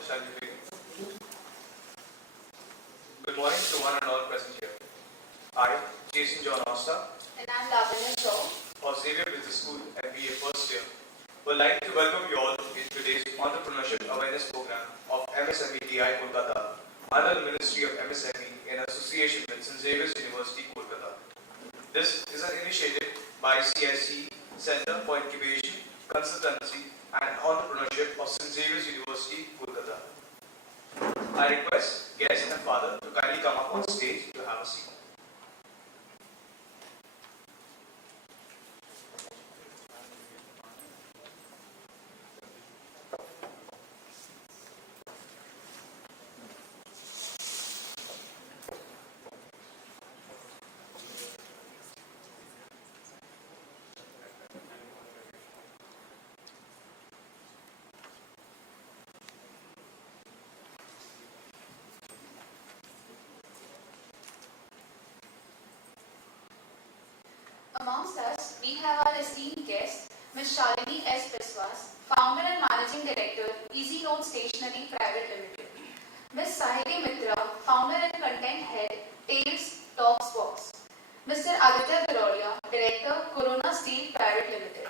Shall we begin? Good morning to one and all present here. I, Jason John Osta, and I am Lavanya Shaw of Xavier Business School MBA first year, would like to welcome you all in today's Entrepreneurship Awareness Program of MSME DI Kolkata under the Ministry of MSME in association with Xavier's University, Kolkata. This is an initiative by CIC, Center for Incubation, Consultancy and Entrepreneurship of Xavier's University, Kolkata. I request guest and father to kindly come up on stage to have a seat. Amongst us, we have our esteemed guest, Ms. Shalini S. Biswas, Founder and Managing Director, Easy Note Stationery Private Limited. Ms. Sahiti Mitra, Founder and Content Head, Tales Talks Box. Mr. Aditya Garodia, Director, Corona Steel Private Limited.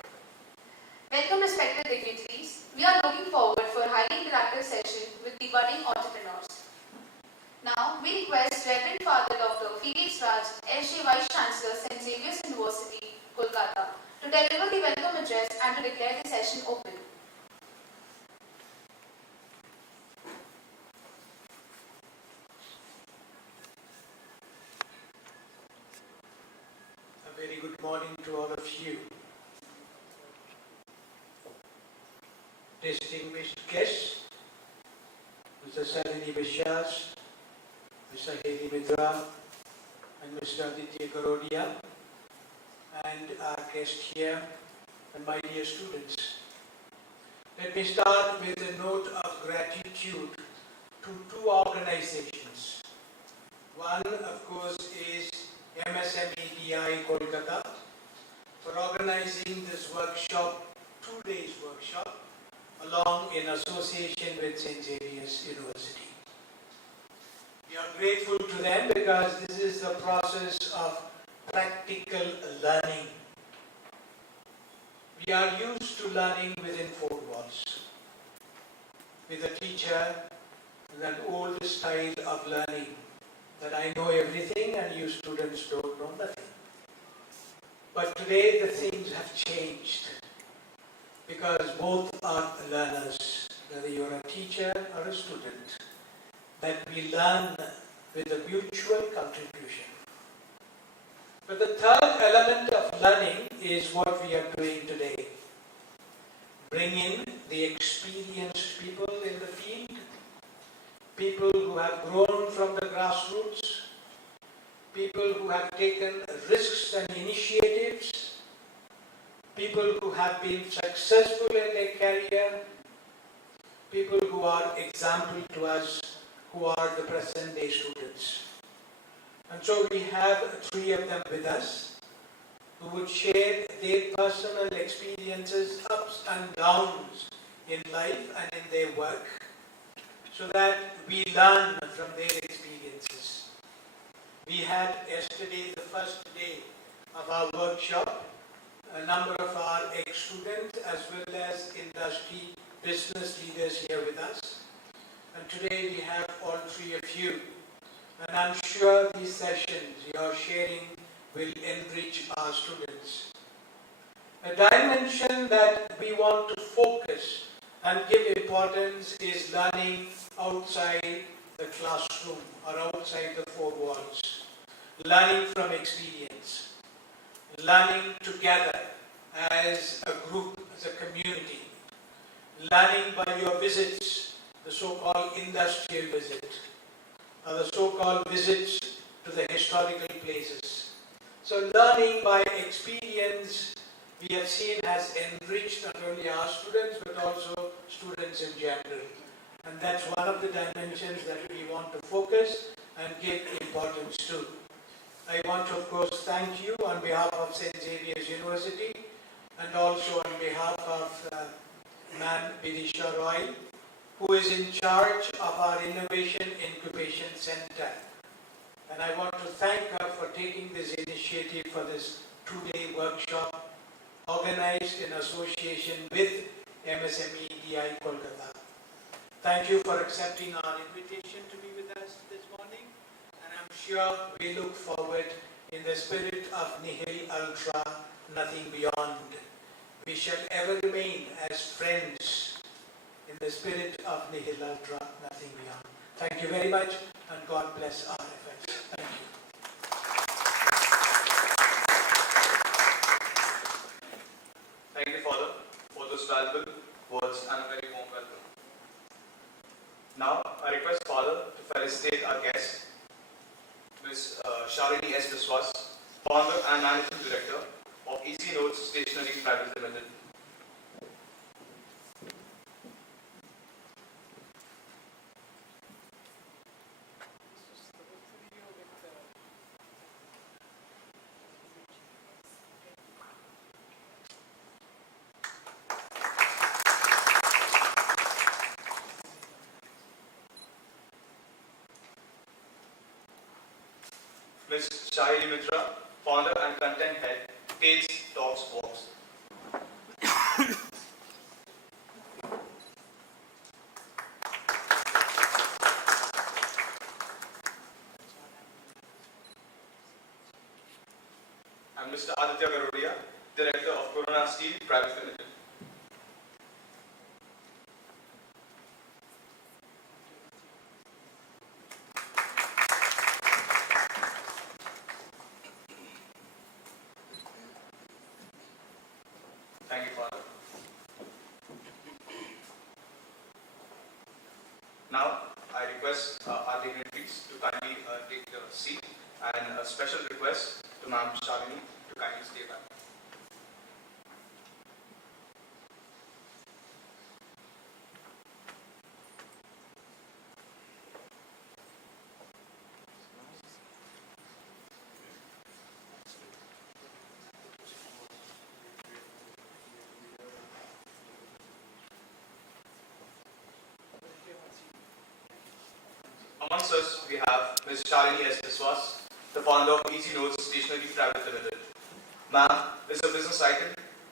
Welcome respected dignitaries. We are looking forward for a highly interactive session with the budding entrepreneurs. Now, we request Reverend Father Dr. Felix Raj, SJ Vice Chancellor, St. Xavier's University, Kolkata, to deliver the welcome address and to declare the session open. A very good morning to all of you. Distinguished guests, Mr. Shalini Biswas, Mr. Heli Mitra, and Mr. Aditya Garodia, and our guest here, and my dear students. Let me start with a note of gratitude to two organizations. One, of course, is MSME DI Kolkata for organizing this workshop, 2 days workshop, along in association with St. Xavier's University. We are grateful to them because this is the process of practical learning. We are used to learning within four walls. With a teacher, that old style of learning, that I know everything and you students don't know nothing. But today the things have changed because both are learners, whether you're a teacher or a student, that we learn with a mutual contribution. But the third element of learning is what we are doing today. Bring in the experienced people in the field, people who have grown from the grassroots, people who have taken risks and initiatives, people who have been successful in their career, people who are example to us, who are the present day students. And so we have three of them with us who would share their personal experiences, ups and downs in life and in their work, so that we learn from their experiences. We had yesterday, the first day of our workshop, a number of our ex-students as well as industry business leaders here with us. And today we have all three of you. And I'm sure these sessions your sharing will enrich our students. A dimension that we want to focus and give importance is learning outside the classroom or outside the four walls. Learning from experience. Learning together as a group, as a community. Learning by your visits, the so-called industrial visit, or the so-called visits to the historical places. So learning by experience, we have seen, has enriched not only our students but also students in general. And that's one of the dimensions that we want to focus and give importance to. I want to, of course, thank you on behalf of St. Xavier's University and also on behalf of Man Vidisha Roy, who is in charge of our Innovation Incubation Center. And I want to thank her for taking this initiative for this two-day workshop organized in association with MSME DI Kolkata. Thank you for accepting our invitation to be with us this morning, and I'm sure we look forward in the spirit of nihil ultra, nothing beyond. We shall ever remain as friends in the spirit of nihil ultra, nothing beyond. Thank you very much, and God bless our efforts. Thank you. Thank you, Father, for those valuable words and a very warm welcome. Now, I request Father to felicitate our guest, Ms. Shalini S. Biswas, Founder and Managing Director of Easy Notes Stationery Private Limited. Ms. Shahili Mitra, Founder and Content Head, Tales, Talks, Walks. And Mr. Aditya Garodia, Director of Corona Steel Private Limited. Thank you, Father. Now, I request our dignitaries to kindly take the seat, and a special request to Ma'am Shalini to kindly stay back. Amongst us, we have Ms. Shalini S. Biswas, the founder of Easy Notes Stationery Private Limited. Ma'am is a business icon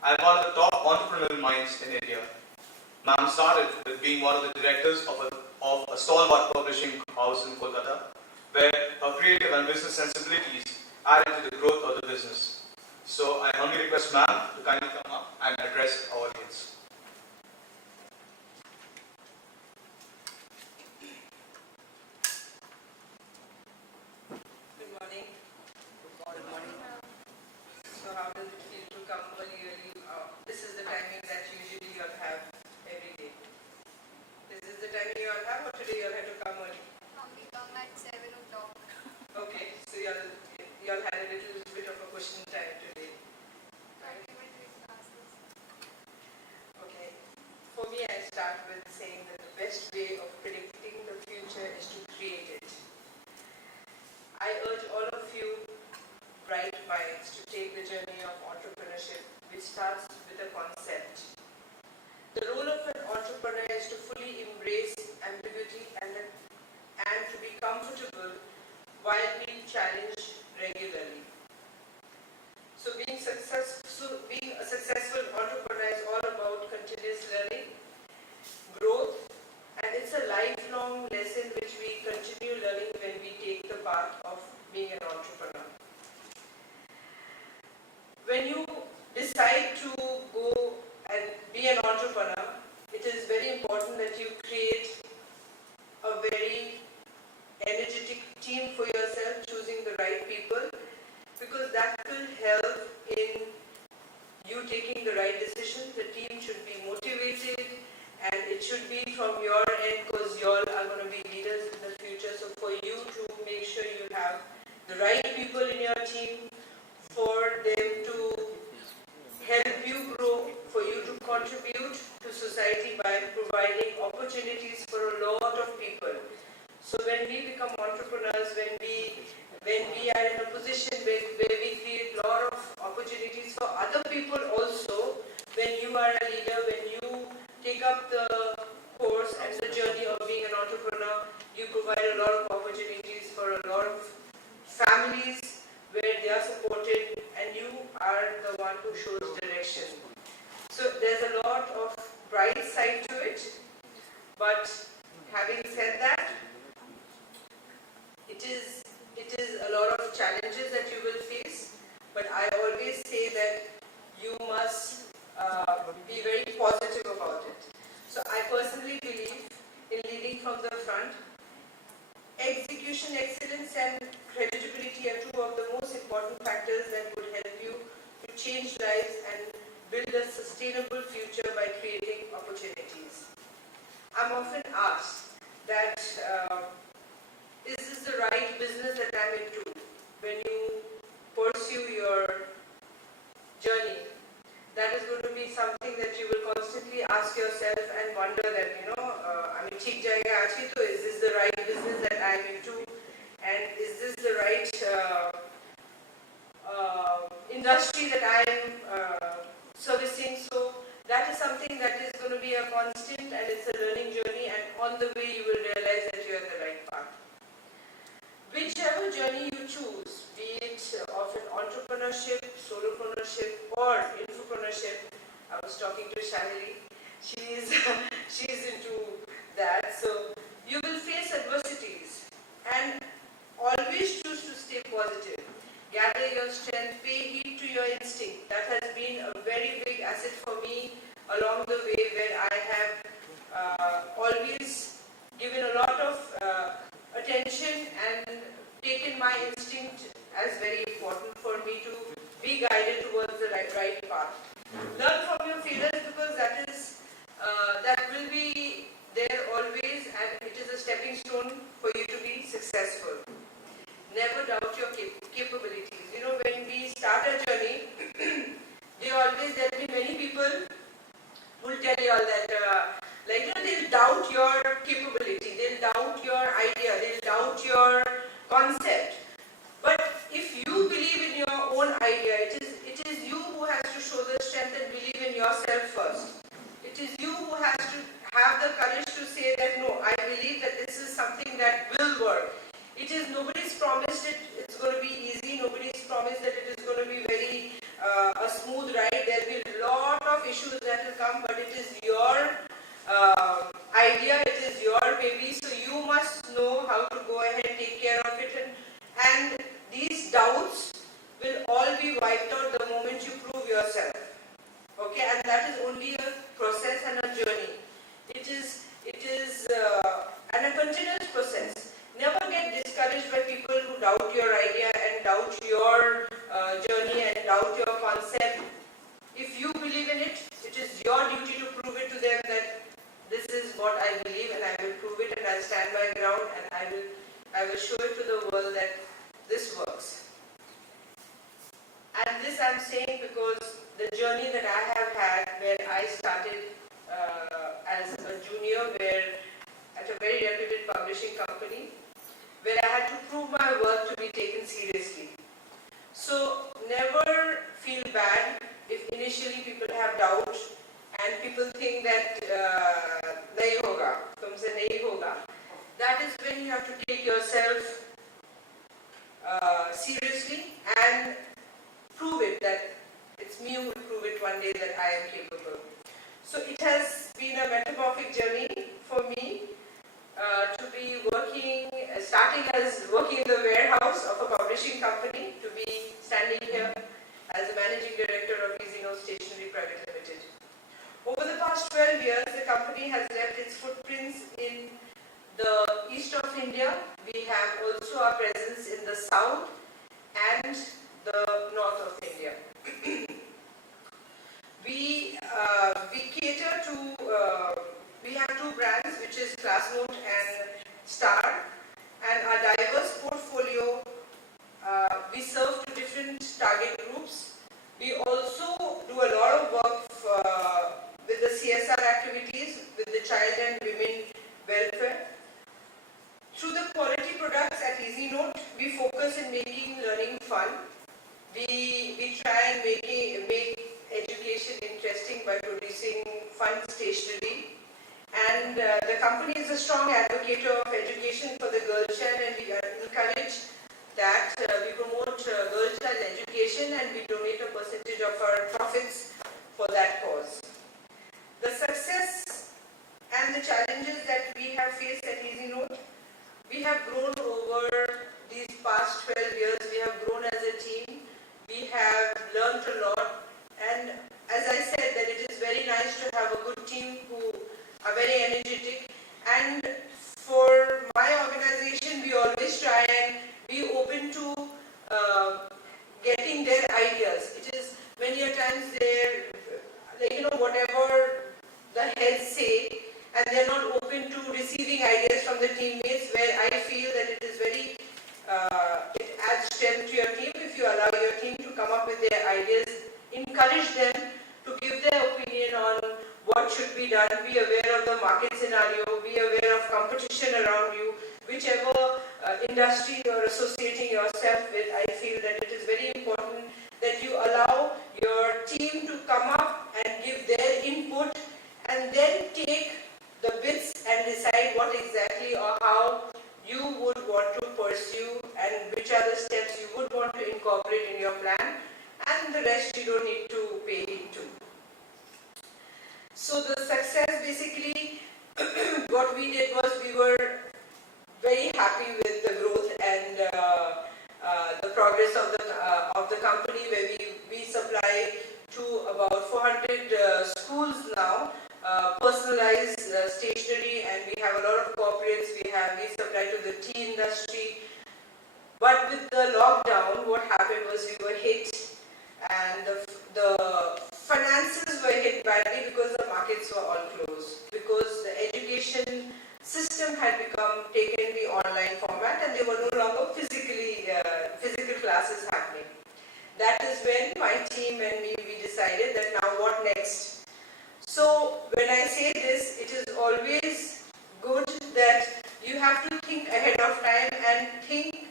and one of the top entrepreneurial minds in India. Ma'am started with being one of the directors of a stalwart publishing house in Kolkata, where her creative and business sensibilities added to the growth of the business. So I humbly request Ma'am to kindly come up and address our audience. So how does it feel to come early? This is the timing that usually you all have every day. This is the timing you all have, or today you all had to come early? We come at 7 o'clock. Okay, so you all had a little bit of a question time today. Okay. For me, I start with saying that the best way of predicting the future is to create it. I urge all of you bright minds to take the journey of entrepreneurship, which starts with a concept. The role of an entrepreneur is to fully embrace ambiguity and to be comfortable while being challenged regularly. So being a successful entrepreneur is all about continuous learning, growth, and it's a lifelong lesson which we continue learning when we take the path of being an entrepreneur. When you decide to go and be an entrepreneur, it is very important that you create a very energetic team for yourself, choosing the right people, because that will help in you taking the right decision. The team should be motivated, and it should be from your end, because you all are going to be leaders in the future. So for you to make sure you have the right people in your team, for them to help you grow, for you to contribute to society by providing opportunities for a lot of people. So when we become entrepreneurs, when we are in a position where we create a lot of opportunities for other people also, when you are a leader, when you take up the course and the journey who shows direction. So there's a lot of bright side to it, but having said that, it is a lot of challenges that you will face, but I always say that you must be very positive about it. So I personally believe in leading from the front. Execution excellence and credibility are two of the most important factors that would help you to change lives and build a sustainable future by creating opportunities. I'm often asked that is this the right business that I'm into? When you pursue your journey, that is going to be something that you will constantly ask yourself and wonder that, ठीक जाएगा आज ही तो, is this the right business that I'm into, and is this the right industry that I'm servicing? So that is something that is going to be a constant, and it's a learning journey, and on the way you will realize that you're on the right path. Whichever journey you choose, be it of an entrepreneurship, solopreneurship, or infopreneurship, I was talking to Shahili, she's into that. So you will face adversities, and always choose to stay positive. Gather your strength, pay heed to your instinct. That has been a very big asset for me along the way, where I have always given a lot of attention and taken my instinct as very important for me to be guided towards the right path. Learn from your failures, because that will be there always, and it is a stepping stone for you to be successful. Never doubt your capabilities. When we start a journey, there will be many people who will tell you all that, they'll doubt your capability, they'll doubt your idea, they'll doubt your concept. But if you believe in your own idea, it is you who has to show the strength and believe in yourself first. It is you who has to have the courage to say that, no, I believe that this is something that will work. Nobody's promised it's going to be easy, nobody's promised that it is going to be very a smooth ride. There will be a lot of issues that will come, but it is your idea, it is your baby, so you must know how to go ahead and take care of it, and these doubts will all be wiped out the moment you prove yourself. Okay, and that is only a process and a journey. It is and a continuous process. Never get discouraged by people who doubt your idea and doubt your journey and doubt your concept. If you believe in it, it is your duty to prove it to them that this is what I believe, and I will prove it, and I'll stand my ground, and I will show it to the world that this works. And this I'm saying because the journey that I have had, where I started as a junior, at a very reputed publishing company, where I had to prove my work to be taken seriously. So never feel bad if initially people have doubt and people think that nahi hoga, tumse nahi hoga. That is when you have to take yourself seriously and prove it, that it's me who will prove it one day that I am capable. So it has been a metamorphic journey for me to be starting as working in the warehouse of a publishing company, to be standing here as a managing director of Easy Note Stationery Private Limited. Over the past 12 years, the company has left its footprints in the east of India. We have also our presence in the south and the north of India. We cater to, we have two brands, which is Classnote and Star, and our diverse portfolio, we serve to different target groups. We also do a lot of work with the CSR activities, with the child and women welfare. Through the quality products at Easy Note, we focus in making learning fun. We try and make education interesting by producing fun stationery. And the company is a strong advocate of education for the girl child, and we encourage that. We promote girl child education, and we donate a percentage of our have grown over these past 12 years. We have grown as a team. We have learned a lot. And as I said, that it is very nice to have a good team who are very energetic. And for my organization, we always try and be open to getting their ideas. It is many a times they're, whatever the heads say, and they're not open to receiving ideas from the teammates, where I feel that it is very, it adds strength to your team if you allow your team to come up with their ideas, encourage them to give their opinion on what should be done, be aware of the market scenario, be aware of competition around you, whichever industry you're associating yourself with. I feel that it is very important that you allow your team to come up and give their input, and then take the bits and decide what exactly or how you would want to pursue and which are the steps you would want to incorporate in your plan, and the rest you don't need to pay into. So the success, basically, what we did was we were very happy with the growth and the progress of the company, where we supply to about 400 schools now, personalized stationery, and we have a lot of corporates. We supply to the tea industry. But with the lockdown, what happened was we were hit, and the finances were hit badly because the markets were all closed, because the education system had taken the online format, and there were no longer physical classes happening. That is when my team and me, we decided that now what next? So when I say this, it is always good that you have to think ahead of time and think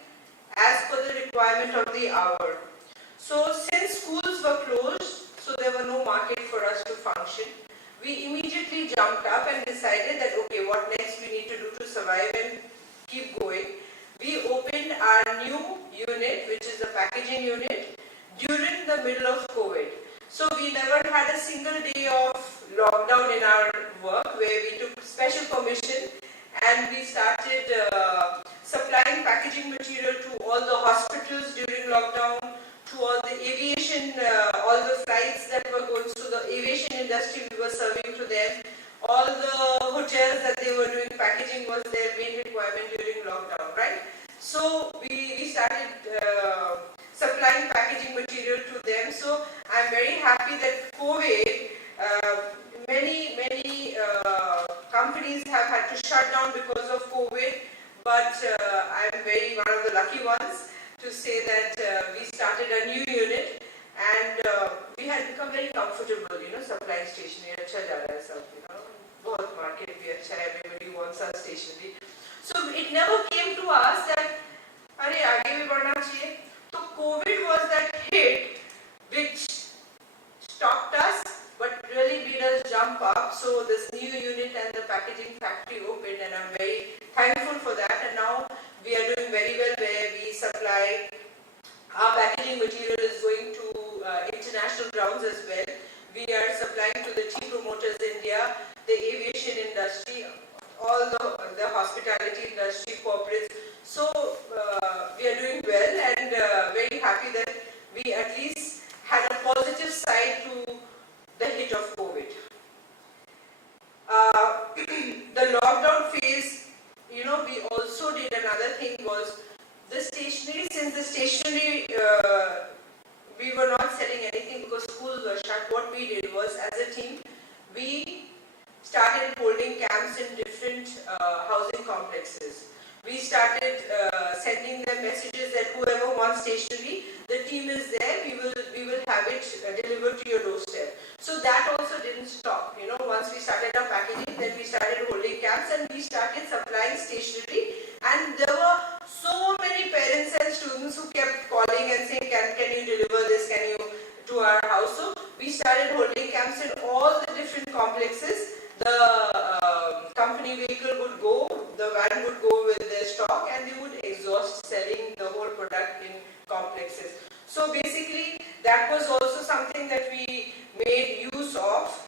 as per the requirement of the hour. So since schools were closed, so there were no market for us to function, we immediately jumped up and decided that, okay, what next we need to do to survive and keep going. We opened our new unit, which is the packaging unit, during the middle of COVID. So we never had a single day of lockdown in our work, where we took special permission and we started supplying packaging material to all the hospitals during lockdown, to all the aviation, all the flights that were going through the aviation industry, we were serving to them. All the hotels that they were doing packaging was their main requirement during lockdown, right? So we started supplying packaging material to them. So I'm very happy that COVID, many companies have had to shut down because of COVID, but I'm one of the lucky ones to say that we started a new unit, and we had become very comfortable, supplying stationery. अच्छा जा रहा है सब, बहुत market भी अच्छा है, everybody wants our stationery. So it never came to us that अरे आगे भी बढ़ना चाहिए. So COVID was that hit which stopped us, but really made us jump up. So this new unit and the packaging factory opened, and I'm very thankful for that. And now we are doing very well, where we supply, our packaging material is going to international grounds as well. We are supplying to the tea promoters India, the aviation industry, all the hospitality industry, corporates. So we are doing well, and very happy that we at least had a positive side to the hit of COVID. The lockdown phase, we also did another thing, was the stationery. Since the stationery, we were not selling anything because schools were shut. What we did was, as a team, we started holding camps in different housing complexes. We started sending them messages that whoever wants stationery, the team is there, we will have it delivered to your doorstep. So that also didn't stop. Once we started our packaging, then we started holding camps, and we started supplying stationery. And there were so many parents and students who kept calling and saying, can you deliver this, to our house? So we started holding camps in all the different complexes. The company vehicle would go, the van would go with their stock, and they would exhaust selling the whole product in complexes. So basically, that was also something that we made use of,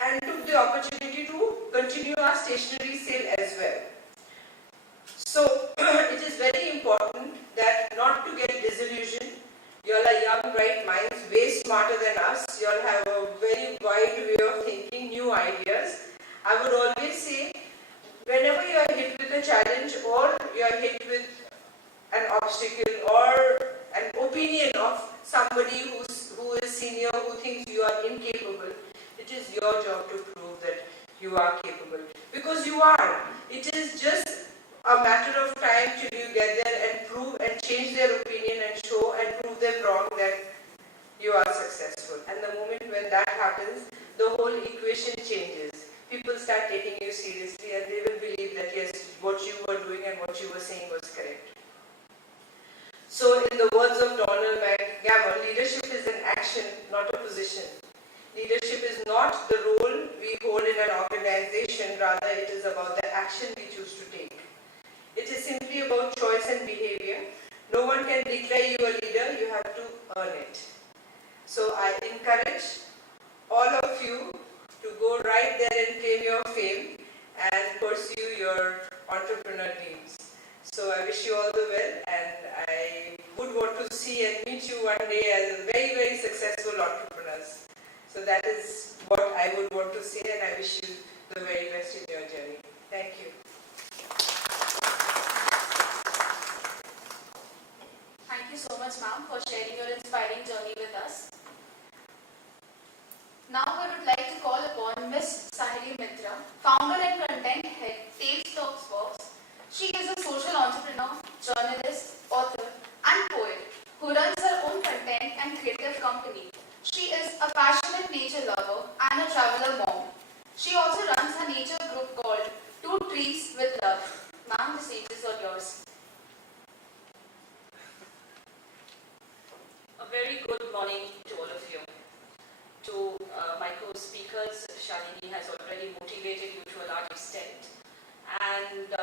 and took the opportunity to continue our stationery sale as well. So it is very important that not to get disillusioned. You all are young, bright minds, way smarter than us. You all have a very wide way of thinking, new ideas. I would always say, whenever you are hit with a challenge or you are hit with an obstacle or an opinion of somebody who is senior, who thinks you are incapable, it is your job to prove that you are capable. Because you are. It is just a matter of time till you get there and prove and change their opinion and show and prove them wrong that you are successful. And the moment when that happens, the whole equation changes. People start taking you seriously and they will believe that yes, what you were doing and what you were saying was correct. So in the words of Donald McGavin, leadership is an action, not a position. Leadership is not the role we hold in an organization, rather it is about the action we choose to take. It is simply about choice and behavior. No one can declare you a leader, you have to earn it. So I encourage all of you to go right there and claim your fame and pursue your entrepreneur dreams. So I wish you all the well, and I would want to see and meet you one day as a very, very successful entrepreneurs. So that is what I would want to say, and I wish you the very best in your journey. Thank you. Thank you so much, ma'am, for sharing your inspiring journey with us. Now we would like to call upon Ms. Sahili Mitra, founder and content head, Talks Works. She is a social entrepreneur, journalist, author, and poet who runs her own content and creative company. She is a passionate nature lover and a traveler mom. She also runs a nature group called Two Trees with Love. Ma'am, the stage is all yours. A very good morning to all of you. To my co-speakers, Shalini has already motivated you to a large extent. And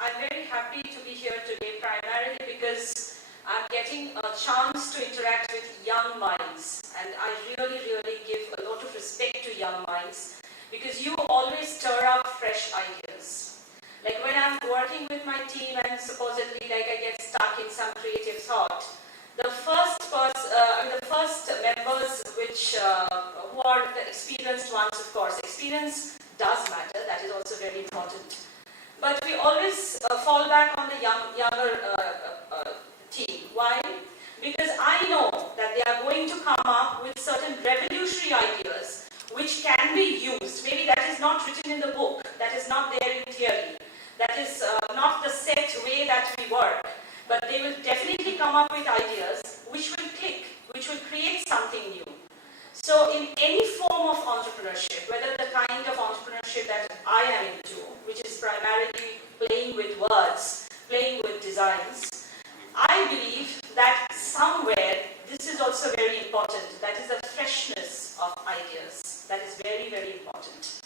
I'm very happy to be here today, primarily because I'm getting a chance to interact with young minds. And I really, really give a lot of respect to young minds because you always stir up fresh ideas. Like when I'm working with my team and supposedly like I get stuck in some creative thought, the first members who are the experienced ones, of course, experience does matter, that is also very important. But we always fall back on the younger team. Why? Because I know that they are going to come up with certain revolutionary ideas which can be used. Maybe that is not written in the book, that is not there in theory, that is not the set way that we work. But they will definitely come up with ideas which will click, which will create something new. So in any form of entrepreneurship, whether the kind of entrepreneurship that I am into, which is primarily playing with words, playing with designs, I believe that somewhere this is also very important. That is the freshness of ideas. That is very, very important.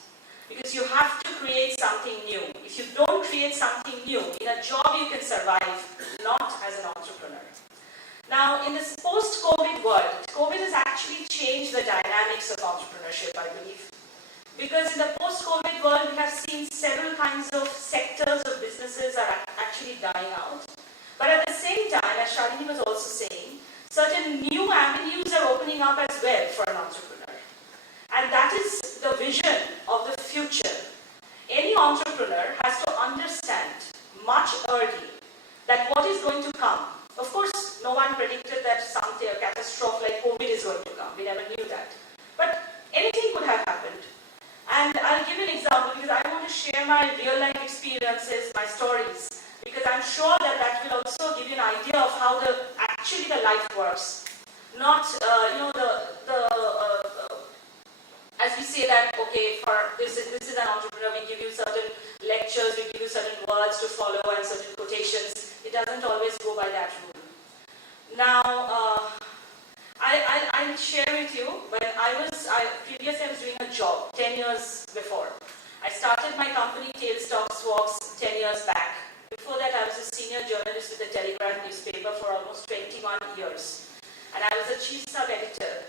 Because you have to create something new. If you don't create something new, in a job you can survive, not as an entrepreneur. Now, in this post-COVID world, COVID has actually changed the dynamics of entrepreneurship, I believe. Because in the post-COVID world, we have seen several kinds of sectors of businesses are actually dying out. But at the same time, as Shalini was also saying, certain new avenues are opening up as well for an entrepreneur. And that is the vision of the future. Any entrepreneur has to understand much early that what is going to come. Of course, no one predicted that something, a catastrophe like COVID is going to come. We never knew that. But anything could have happened. And I'll give an example because I want to share my real life experiences, my stories. Because I'm sure that that will also give you an idea of how actually the life works. Not, as we say that, okay, for this is an entrepreneur, we give you certain lectures, we give you certain words to follow and certain quotations. It doesn't always go by that rule. Now, I'll share with you, when previously I was doing a job 10 years before. I started my company, Talks Works, 10 years back. Before that, I was a senior journalist with the Telegraph newspaper for almost 21 years. And I was a chief sub-editor.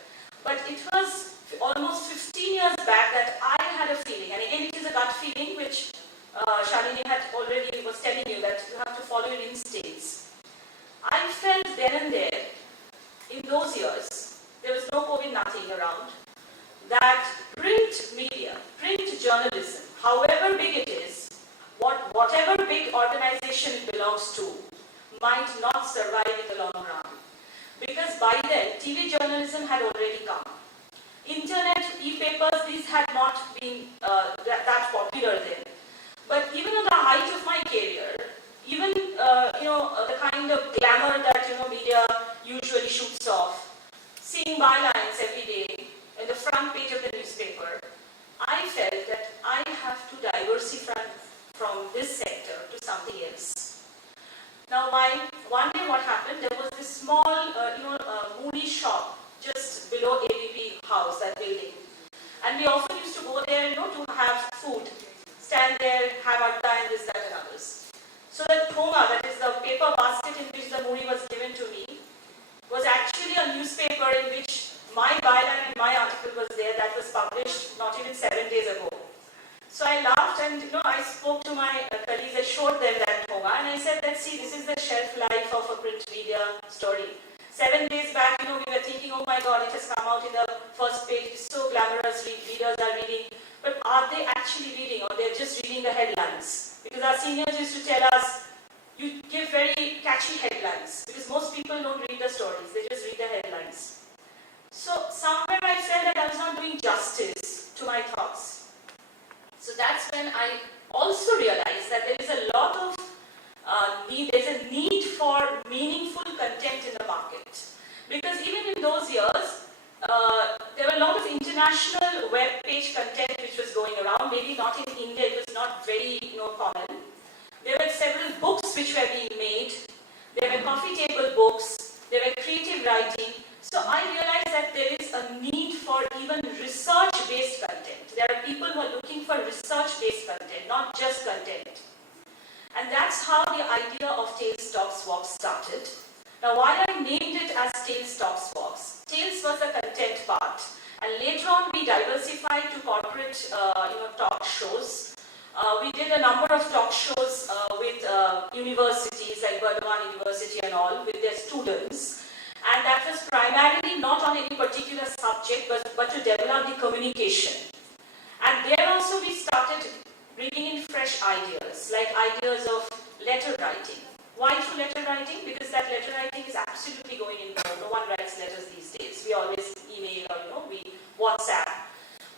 But it was almost 15 years back that I had a feeling, and again it is a gut feeling which Shalini had already was telling you that you have to follow your instincts. I felt then and there, in those years, there was no COVID, nothing around, that print media, print journalism, however big it is, whatever big organization it belongs to, might not survive in the long run. Because by then, TV journalism had already come. Internet, e-papers, these had not been that popular then. But even at the height of my career, even the kind of glamour that media usually shoots off, seeing bylines every day in the front page of the newspaper, I felt that I have to diversify from this sector to something else. Now, one day what happened? There was this small, Moody shop just below ABP house, that building, and we often used to go there, to have food, stand there, have adda and this, that, and others. So the thonga, that is the paper basket in which the Moody was given to me, was actually a newspaper in which my byline and my article was there, that was published not even 7 days ago. So I laughed and I spoke to my colleagues, I showed them that thonga and I said, let's see, this is the shelf life of a print media story. 7 days back, we were thinking, oh my God, it has come out in the first page, it's so glamorous, readers are reading. But are they actually reading, or they're just reading the headlines? Because our seniors used to tell us, you give very catchy headlines, because most people don't read the stories, they just read the headlines. So somewhere I felt that I was not doing justice to my thoughts. So that's when I also realized that there is a lot of there's a need for meaningful content in the market. Because even in those years, there were a lot of international web page content which was going around. Maybe not in India, it was not very common. There were several books which were being made. There were coffee table books. There were creative writing. So I realized that there is a need for even research-based content. There are people who are looking for research-based content, not just content. And that's how the idea of Tales, Talks, Walks started. Now, why I named it as Tales, Talks, Walks? Tales was the content part. And later on, we diversified to corporate talk shows. We did a number of talk shows with universities like Burdwan University and all, with their students. And that was primarily not on any particular subject, but to develop the communication. And there also we started bringing in fresh ideas, like ideas of letter writing. Why through letter writing? Because that letter writing is absolutely going in vogue. No one writes letters these days. We always email or we WhatsApp.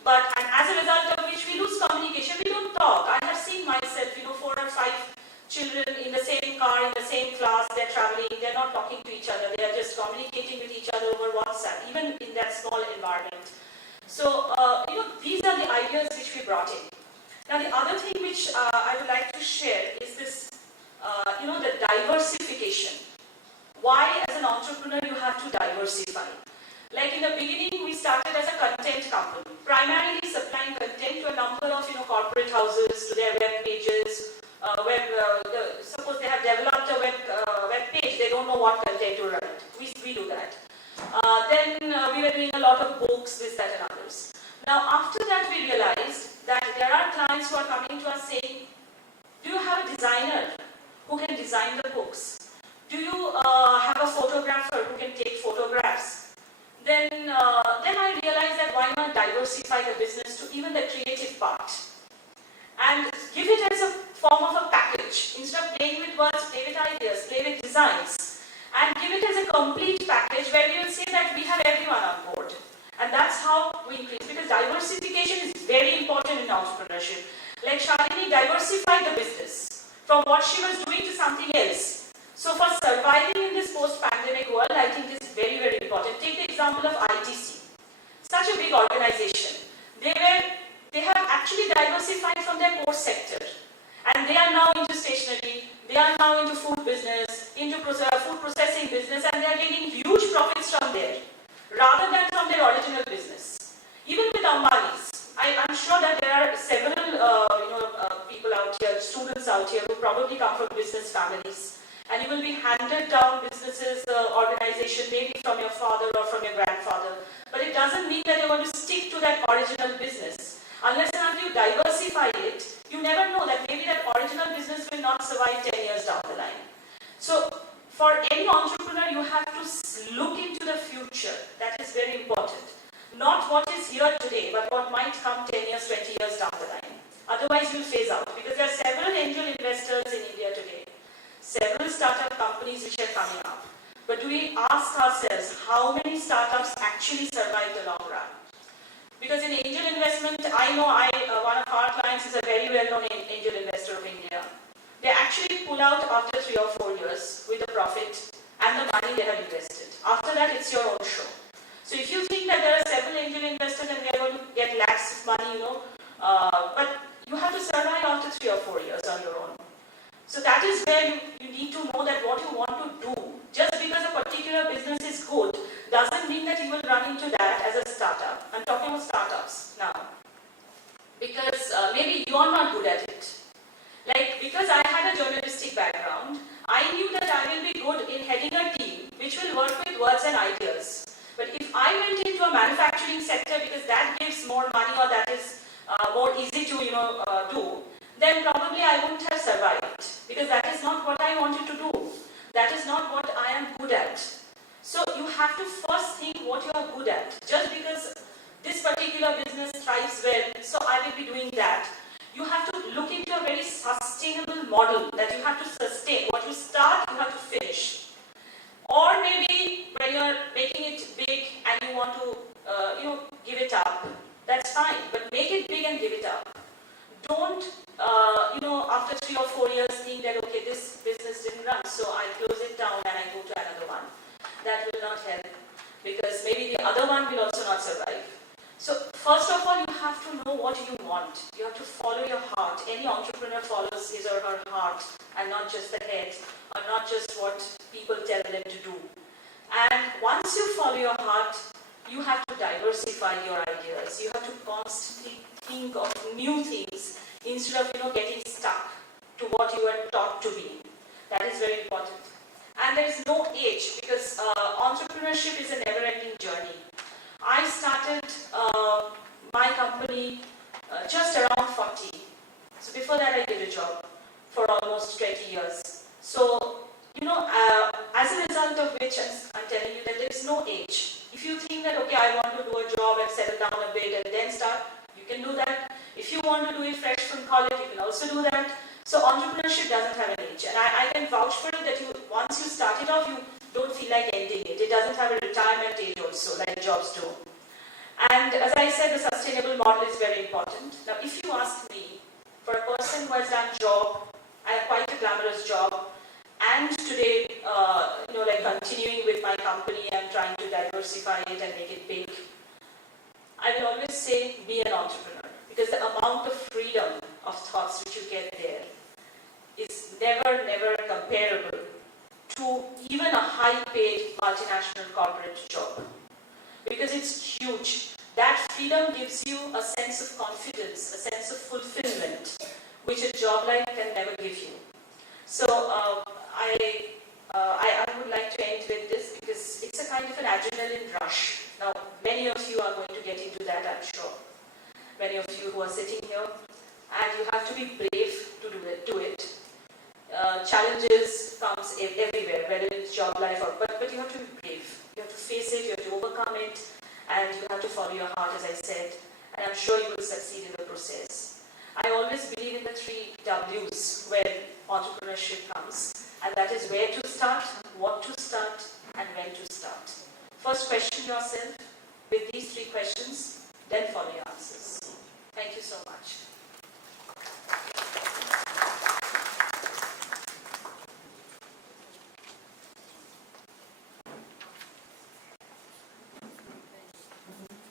And as a result of which we lose communication, we don't talk. I have seen myself, 4 or 5 children in the same car, in the same class, they're traveling, they're not talking to each other, they're just communicating with each other over WhatsApp, even in that small environment. So, these are the ideas which we brought in. Now, the other thing which I would like to share is this, the diversification. Why, as an entrepreneur, you have to diversify? Like in the beginning, we started as a content company, primarily supplying content to a number of, corporate houses, to their web pages. Suppose they have developed a web page, they don't know what content to write. We do that. Then we were doing a lot of books, this, that, and others. Now, after that, we realized that there are clients who are coming to us saying, do you have a designer who can design the books? Do you have a photographer who can take photographs? Then I realized that why not diversify the business to even the creative part and give it as a form of a package. Instead of playing with words, play with ideas, play with designs, and give it as a complete package where we will say that we have everyone on board. And that's how we increase, because diversification is very important in entrepreneurship. Like Shalini diversified the business from what she was doing to something else. So for surviving in this post-pandemic world, I think this is very, very important. Take the example of ITC. Such a big organization. They have actually diversified from their core sector. And they are now into stationery, they are now into food business, into food processing business, and they are getting huge profits from there, rather than from their original business. Even with Ambani's, I'm sure that there are several people out here, students out here, who probably come from business families. And you will be handed down businesses, organization, maybe from your father or from your grandfather. But it doesn't mean that you're going to stick to that original business. Unless and until you diversify it, you never know that maybe that not survive 10 years down the line. So for any entrepreneur, you have to look into the future. That is very important. Not what is here today, but what might come 10 years, 20 years down the line. Otherwise, you'll phase out, because there are several angel investors in India today, several startup companies which are coming up. But do we ask ourselves, how many startups actually survive the long run? Because in angel investment, I know one of our clients is a very well-known angel investor of India. They actually pull out after 3 or 4 years with the profit and the money they have invested. After that, it's your own show. So if you think that there are several angel investors and they are going to get lakhs of money, but you have to survive after 3 or 4 years on your own. So that is where you need to know that what you want to do. Just because a particular business is good doesn't mean that you will run into that as a startup. I'm talking about startups now. Because maybe you are not good at it. Like, because I had a journalistic background, I knew that I will be good in heading a team which will work with words and ideas. But if I went into a manufacturing sector because that gives more money or that is more easy to do, then probably I wouldn't have survived, because that is not what I wanted to do. That is not what I am good at. So you have to first think what you are good at. Just because this particular business thrives well, so I will be doing that. You have to look into a very sustainable model that you have to sustain. What you start, you have to finish. Or maybe when you are making it big and you want to, give it up, that's fine. But make it big and give it up. Don't, after 3 or 4 years think that, okay, this business didn't run, so I close it down and I go to another one. That will not help, because maybe the other one will also not survive. So first of all, you have to know what you want. You have to follow your heart. Any entrepreneur follows his or her heart and not just the head, or not just what people tell them to do. And once you follow your heart, you have to diversify your ideas. You have to constantly think of new things instead of getting stuck to what you were taught to be. That is very important. And there is no age, because entrepreneurship is a never-ending journey. I started my company just around 40. So before that I did a job for almost 20 years. So, as a result of which I'm telling you that there is no age. If you think that, okay, I want to do a job and settle down a bit and then start, you can do that. If you want to do it fresh from college, you can also do that. So entrepreneurship doesn't have an age. And I can vouch for it that once you start it off, you don't feel like ending it. It doesn't have a retirement age also, like jobs do. And as I said, the sustainable model is very important. Now, if you ask me, for a person who has done job, I have quite a glamorous job, and today, continuing with my company and trying to diversify it and make it big, I will always say, be an entrepreneur. Because the amount of freedom of thoughts which you get there is never, never comparable to even a high-paid multinational corporate job. Because it's huge. That freedom gives you a sense of confidence, a sense of fulfillment, which a job life can never give you. So I would like to end with this, because it's a kind of an adrenaline rush. Now, many of you are going to get into that, I'm sure. Many of you who are sitting here, and you have to be brave to do it. Challenges comes everywhere, whether it's job life or, but you have to be brave. You have to face it, you have to overcome it, and you have to follow your heart, as I said, and I'm sure you will succeed in the process. I always believe in the 3 W's when entrepreneurship comes, and that is where to start, what to start, and when to start. First, question yourself with these 3 questions, then follow your answers. Thank you so much.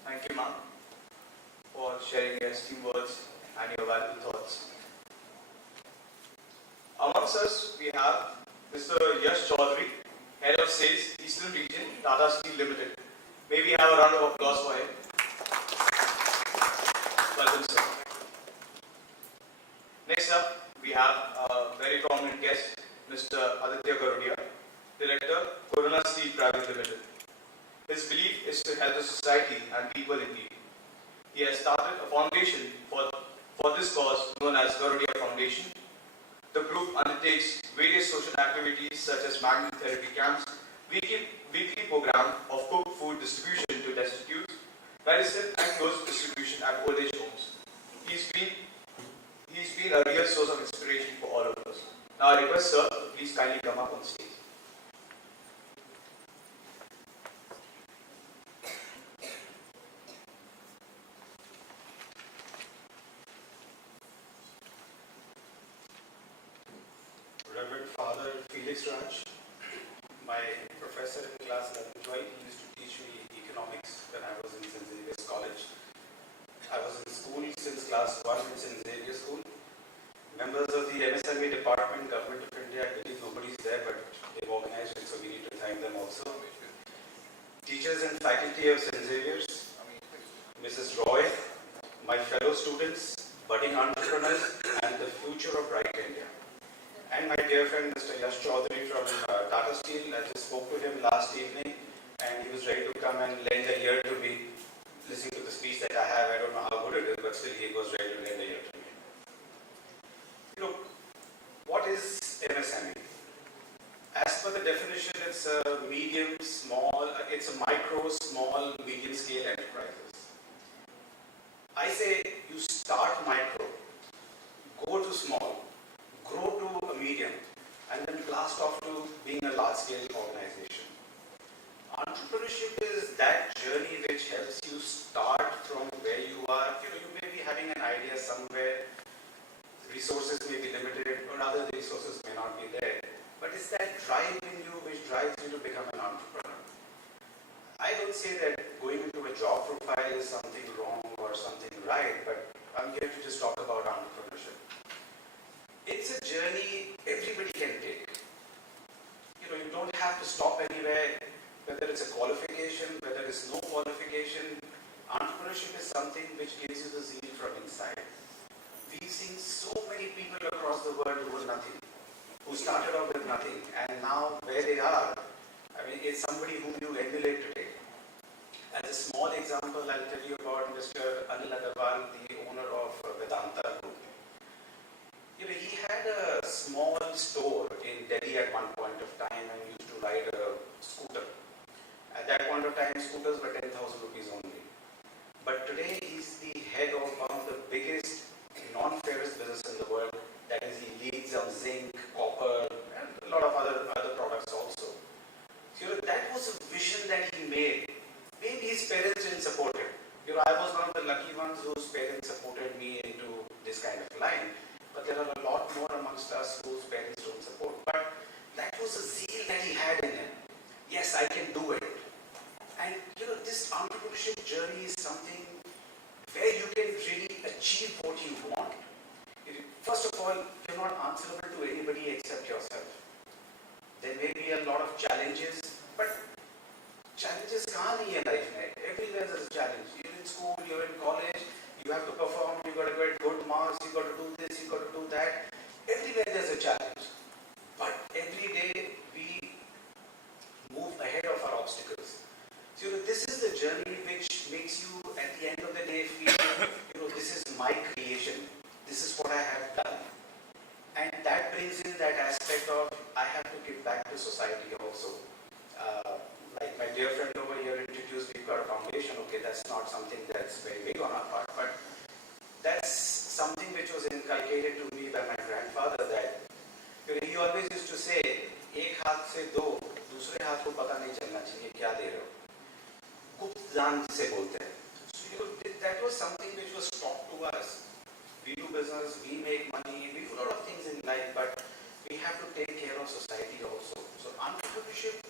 Thank you, ma'am, for sharing your esteemed words and your valuable thoughts. Amongst us, we have Mr. Yash Chaudhary, Head of Sales, Eastern Region, Tata Steel Limited. May we have a round of applause for him. Welcome, sir. Next up, we have a very prominent guest, Mr. Aditya Garodia, Director, Corona Steel Private Limited. His belief is to help the society and people in need. He has started a foundation for this cause known as Garodia Foundation, The group undertakes various social activities such as magnet therapy camps, weekly program of cooked food distribution to destitute, medicine and clothes distribution at old age homes. He's been a real source of inspiration for all of us. Now I request sir, please kindly come up on stage. Reverend Father Felix Raj, my professor in class 11-12, he used to teach me economics when I was in St. Xavier's College. I was in school since class 1 in St. Xavier's School. Members of the MSME department, Government of India, I believe nobody's there, but they've organized it, so we need to thank them also. Teachers and faculty of St. Xavier's, Mrs. Roy, my fellow students, budding entrepreneurs, and the future of bright India. And my dear friend Mr. Yash Chaudhary from Tata Steel. I just spoke to him last evening and he was ready to come and lend a ear to me, listening to the speech that I have. I don't know how good it is, but still he was ready to lend a ear to me. Look, what is MSME? As per the definition, it's a medium, small, it's a micro, small, medium scale enterprises. I say you start micro, go to small, grow to a medium, and then blast off to being a large-scale organization. Entrepreneurship is that journey which helps you start from where you are. You may be having an idea somewhere, resources may be limited, or other resources may not be there, but it's that drive in you which drives you to become an entrepreneur. I don't say that going into a job profile is something wrong or something right, but I'm here to just talk about entrepreneurship. It's a journey everybody can take. You don't have to stop anywhere, whether it's a qualification, whether it's no qualification. Entrepreneurship is something which gives you the zeal from inside. We've seen so many people across the world who were nothing, who started off with nothing, and now where they are, it's somebody whom you emulate today. As a small example, I'll tell you about Mr. Anil Agarwal, the owner of Vedanta Group. He had a small store in Delhi at one point of time and used to ride a scooter. At that point of time, scooters were 10,000 rupees only. But today, he's the head of one of the biggest non-ferrous business in the world. That is, he leads on zinc, copper, and a lot of other products also. That was a vision that he made. Maybe his parents didn't support him. I was one of the lucky ones whose parents supported me into this kind of line. But there are a lot more amongst us whose parents don't support. But that was a zeal that he had in him. Yes, I can do it. And this entrepreneurship journey is something where you can really achieve what you want. First of all, you're not answerable to anybody except yourself. There may be a lot of challenges, but challenges can't be in life. Everywhere there's a challenge. You're in school, you're in college, you have to perform, you got to get good marks, you got to do this, you got to do that. Everywhere there's a challenge. But every day we move ahead of our obstacles. This is the journey which makes you at the end of the day feel, this is my creation. This is what I have done. And that brings in that aspect of I have to give back to society also. Like my dear friend over here introduced, we've got a foundation. Okay, that's not something that's very big on our part, but that's something which was inculcated to me by my grandfather that he always used to say, एक हाथ से दो, दूसरे हाथ को पता नहीं चलना चाहिए क्या दे रहे हो. गुप्त दान जिसे बोलते हैं. That was something which was taught to us. We do business, we make money, we do a lot of things in life, but we have to take care of society also. So entrepreneurship,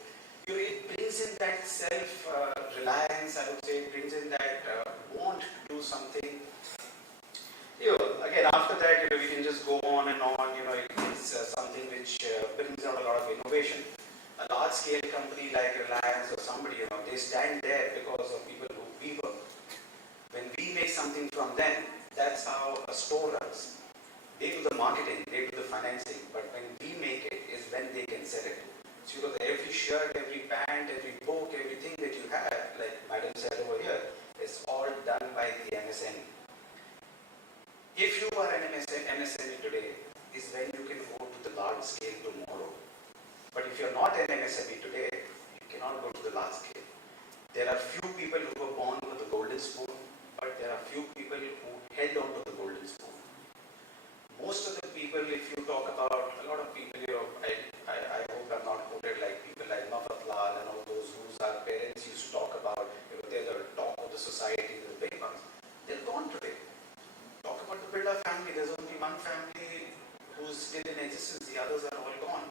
it brings in that self-reliance, I would say, it brings in that want to do something. Again, after that, we can just go on and on, it's something which brings out a lot of innovation. A large-scale company like Reliance or somebody, they stand there because of people who we work. When we make something from them, that's how a store runs. They do the marketing, they do the financing, but when we make it is when they can sell it. So every shirt, every pant, every book, everything that you have, like Madam said over here, is all done by the MSME. If you are an MSME today, is when you can large scale tomorrow. But if you're not an MSME today, you cannot go to the large scale. There are few people who were born with the golden spoon, but there are few people who held on to the golden spoon. Most of the people, if you talk about a lot of people, I hope I'm not quoted like people like Mafatlal and all those whose our parents used to talk about, they're the top of the society, the big ones. They're gone today. Talk about the Birla family. There's only one family who's still in existence. The others are all gone.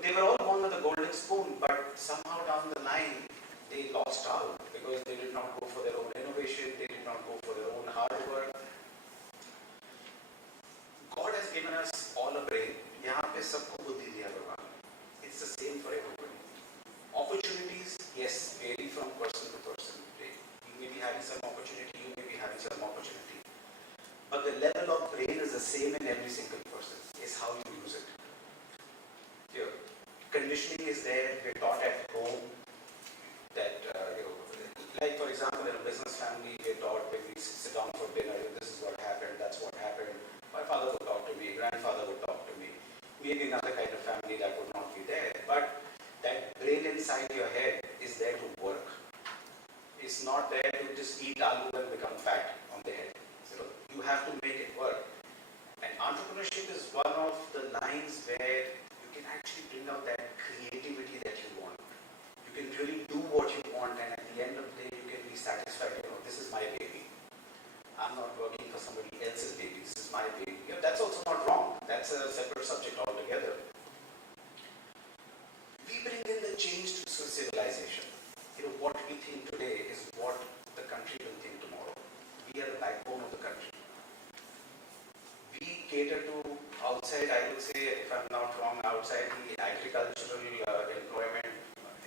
They were all born with a golden spoon, but somehow down the line, they lost out because they did not go for their own innovation. They did not go for their own hard work. God has given us all a brain. यहाँ पे सबको बुद्धि दिया भगवान. It's the same for everybody. Opportunities, yes, vary from person to person. You may be having some opportunity, you may be having some opportunity. But the level of brain is the same in every single person. It's how you use it. Here, conditioning is there. We're taught at home that, like for example, in a business family, we're taught when we sit down for dinner, this is what happened, that's what happened. My father would talk to me, grandfather would talk to me. Maybe another kind of family that would not be there. But that brain inside your head is there to work. It's not there to just eat aloo and become fat on the head. So you have to make it work. And entrepreneurship is one of the lines where you can actually bring out that creativity that you want. You can really do what you want, and at the end of the day, you can be satisfied. This is my baby. I'm not working for somebody else's baby. This is my baby. That's also not wrong. That's a separate subject altogether. We bring in the change to civilization. What we think today is what the country will think tomorrow. We are the backbone of the country. We cater to outside, I would say, if I'm not wrong, outside the agricultural employment,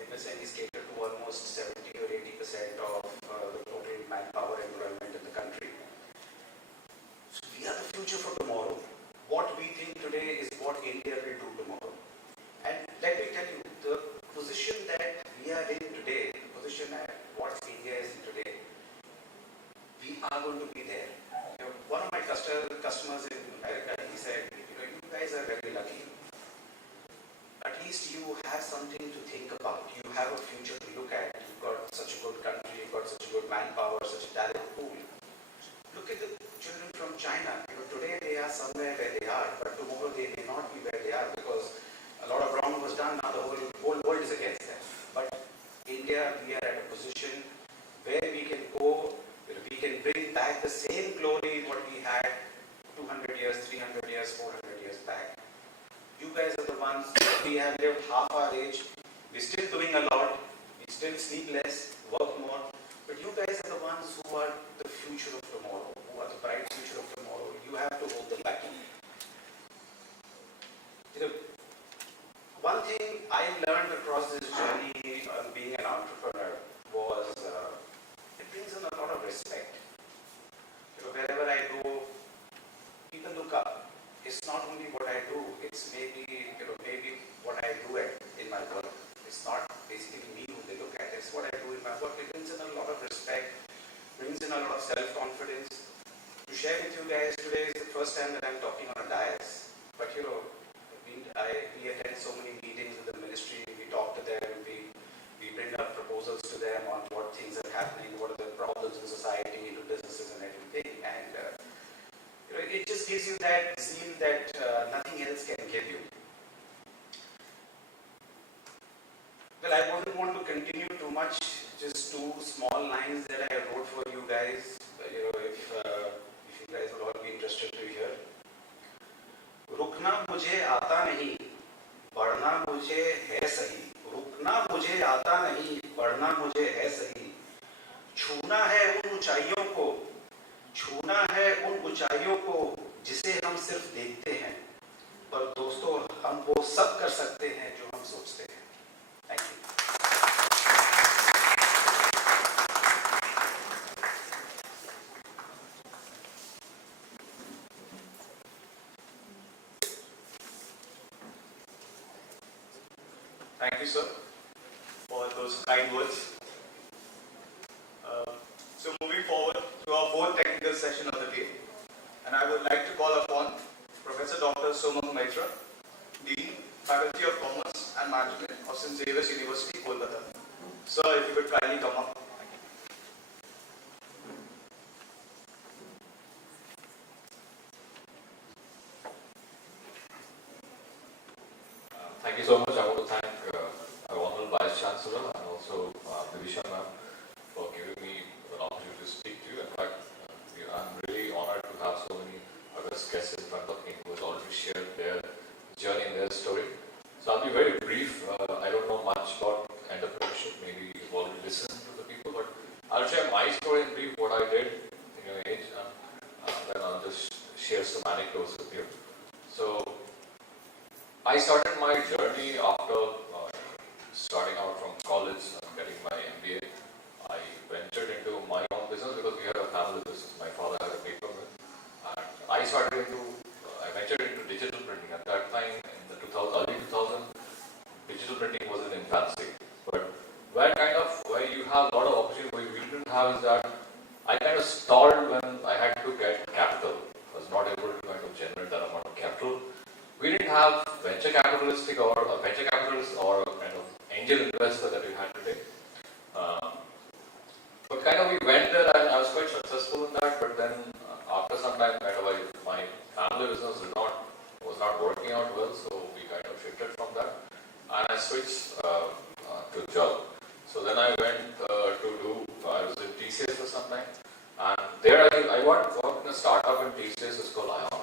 MSMEs cater to almost 70 or 80% of the total manpower employment in the country. So we are the future for tomorrow. What we think today is what India will do tomorrow. And let me tell you, the position that we are in today, the position at what India is in today, we are going to be there. One of my customers in America, he said, you guys are very lucky. At least you have something to think about. You have a future to look at. You've got such a good country, you've got such a good manpower, such a talent pool. Look at the children from China. Today they are somewhere where they are, but tomorrow they may not be where they are because a lot of wrong was done. Now the whole world is against them. But India, we are at a position where we can go, we can bring back the same glory what we had 200 years, 300 years, 400 years back. You guys are the ones, we have lived half our age, we're still doing a lot, we still sleep less, work more, but you guys are the ones who are the future of tomorrow, who are the bright future of tomorrow. You have to hold them back. One thing I learned across this journey on being an entrepreneur was it brings in a lot of respect. Wherever I go, people look up. It's not only what I do, it's maybe what I do in my work. It's not basically me who they look at, it's what I do in my work. It brings in a lot of respect, brings in a lot of self-confidence. To share with you guys, today is the first time that I'm talking on a dais. But we attend so many meetings with the ministry, we talk to them, we bring up proposals to them on what things are happening, what are the problems in society, into businesses and everything. And it just gives you that zeal that nothing else can give you. Well, I wouldn't want to continue too much, just two small lines that I wrote for you guys, if you guys would all be interested to hear. रुकना मुझे आता नहीं, बढ़ना मुझे है सही. रुकना मुझे आता नहीं, बढ़ना मुझे है सही. छूना है उन ऊंचाइयों को, छूना है उन ऊंचाइयों को जिसे हम सिर्फ देखते हैं. पर दोस्तों, हम वो सब कर सकते हैं जो हम सोचते हैं. Thank you. Thank you, sir, for those kind words. So moving forward to our fourth technical session of the day, and I would like to call upon Professor Dr. Somang Maitra Dean, Faculty of Commerce and Management of Xavier University, Kolkata. Sir, if you could kindly come up. Thank you so much. I want to thank our Honorable Vice Chancellor and also Divisha ma'am for giving me an opportunity to speak to you. In fact, I'm really honored to have so many other guests in front of me who have already shared their journey and their story. So I'll be very brief. I don't know much about entrepreneurship. Maybe you've already listened to the people, but I'll share my story in brief, what I did in your age, and then I'll just share some anecdotes with you. So I started my journey after starting out from college and getting my MBA. I ventured into my own business because we had a family business. My father had a paper mill, and I ventured into digital printing. At that time, in the early 2000, digital printing was in infancy. But where you have a lot of opportunity, what we didn't have is that I kind of stalled when I had to get capital. I was not able to kind of generate that amount of capital. We didn't have venture capitalist or a kind of angel investor that we had today. But kind of we went there and I was quite successful in that. But then after some time, my family business was not working out well, so we kind of shifted from that, and I switched to job. So then I went I was in TCS for some time, and there I worked in a startup in TCS. It's called ION.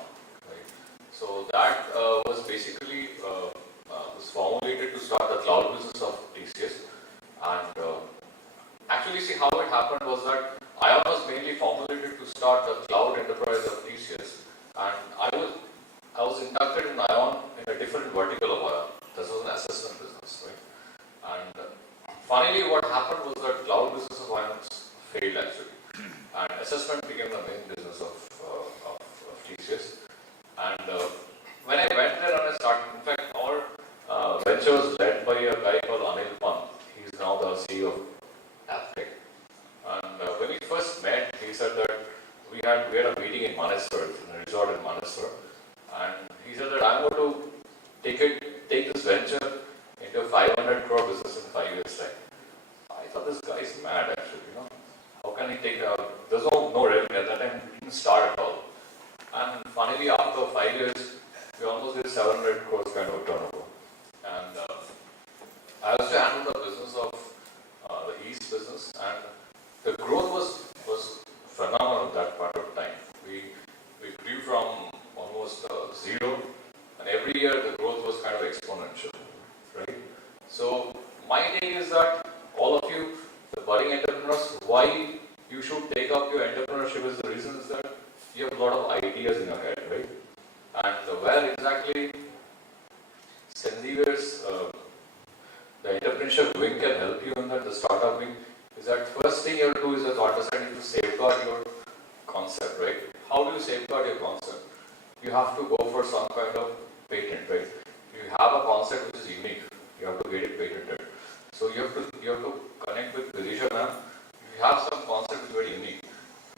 So that was basically was formulated to start the cloud business of TCS. And actually, see how it happened was that ION was mainly formulated to start the cloud enterprise of TCS. And I was inducted in ION in a different vertical of ION. This was an assessment business, right? And finally, what happened was that cloud business of ION failed actually, and assessment became the main business of TCS. And when I went there and I started, in fact, our venture was led by a guy called Anil Pant. He's now the CEO of Aptech. And when we first met, he said that we had a meeting in Manesar, in a resort in Manesar, and he said that I'm going to take this venture into a 500 crore business in 5 years' time. I thought this guy is mad actually, How can he take out? There's no revenue at that time. We didn't start at all. And finally, after 5 years, we almost did 700 crores kind of turnover. And I used to handle the business of the East business, and the growth was phenomenal at that point of time. We grew from almost zero, and every year the growth was kind of exponential, right? So my take is that all of you, the budding entrepreneurs, why you should take up your entrepreneurship is the reason is that you have a lot of ideas in your head, right? And where exactly Xavier's the entrepreneurship wing can help you in that, the startup wing, is that first thing you have to do is to understand to safeguard your concept, right? How do you safeguard your concept? You have to go for some kind of patent, right? You have a concept which is unique, you have to get it patented. So you have to connect with Divisha ma'am. If you have some concept which is very unique,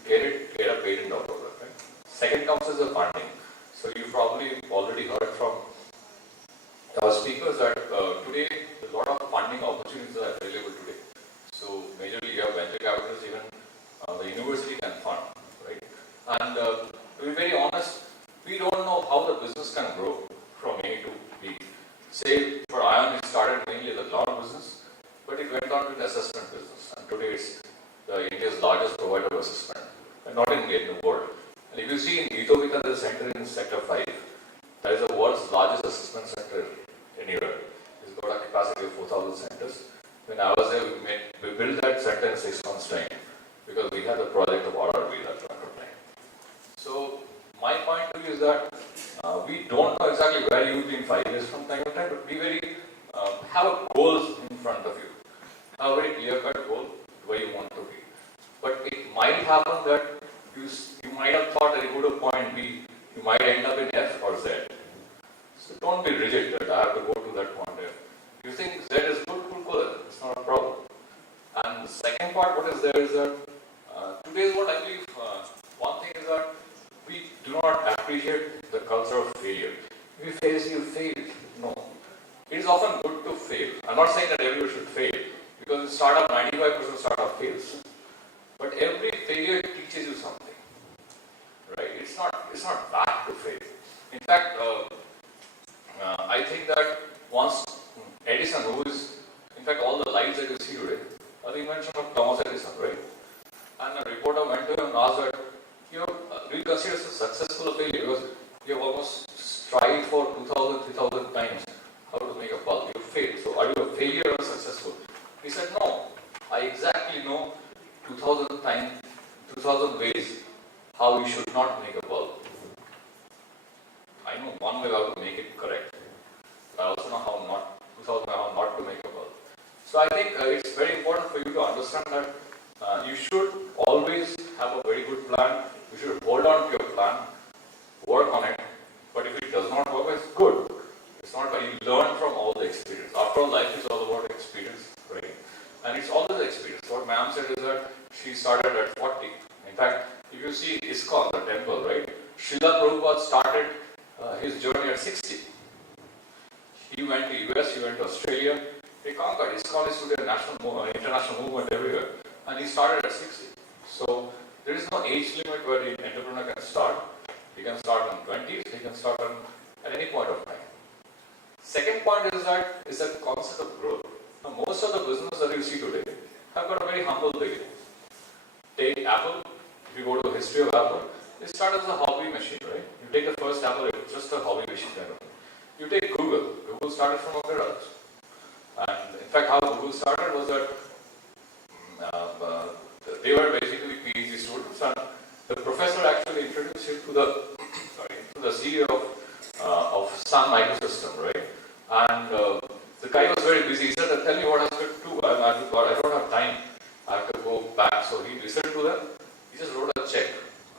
get a patent out of it, right? Second comes is the funding. So you probably already heard from our speakers that today a lot of funding opportunities are available today. So majorly you have venture capitalists, even the university can fund, right? And to be very honest, we don't know how the business can grow from A to B. Say for ION, it started mainly the cloud business, but it went on to the assessment business, and today it's India's largest provider of assessment, and not in the world. And if you see in Githovika, there's a center in Sector 5. That is the world's largest assessment center anywhere. It's got a capacity of 4,000 centers. When I was there, we built that center in 6 months' time because we had the project of RRB that point of time. So my point to you is that we don't know exactly where you will be in 5 years from time to time, but be very have a goal in front of you. Have a very clear-cut goal where you want to be. But it might happen that you might have thought that you go to point B, you might end up in F or Z. So don't be rigid that I have to go to that point F. You think Z is good, cool, it's not a problem. And the second part, what is there is that today is what I believe, one thing is that we do not appreciate the culture of failure. If you fail, you failed. No. It is often good to fail. I'm not saying that everyone should fail, because in startup, 95% of startup fails. But every failure teaches you something. Right? It's not bad to fail. In fact, I think that once Edison, who is, in fact, all the lights that you see today, are the invention of Thomas Edison, right? And a reporter went to him and asked that, do you consider this a successful failure? Because you have almost tried for 2,000, 3,000 times how to make a bulb. You failed. So are you a failure or successful? He said, no. I exactly know 2,000 times, 2,000 ways how you should not make a bulb. I know one way how to make it correct. I also know how not, 2,000 how not to make a bulb. So I think it's very important for you to understand that you should always have a very good plan. You should hold on to your plan, work on it. But if it does not work, it's good. It's not bad. You learn from all the experience. After all, life is all about experience, right? And it's always experience. What ma'am said is that she started at 40. In fact, if you see ISKCON, the temple, right? Srila Prabhupada started his journey at 60. He went to US, he went to Australia, he conquered. ISKCON is today a national international movement everywhere. And he started at 60. So there is no age limit where the entrepreneur can start. He can start in 20s, he can start at any point of time. Second point is that concept of growth. Now, most of the businesses that you see today have got a very humble beginning. Take Apple. If you go to the history of Apple, it started as a hobby machine, right? You take the first Apple, it was just a hobby machine kind of thing. You take Google. Google started from a garage. And in fact, how Google started was that they were basically PhD students, and the professor actually introduced him to the CEO of Sun Microsystem, right? And the guy was very busy. He said, "Tell me what I should do. I don't have time. I have to go back." So he listened to them. He just wrote a check.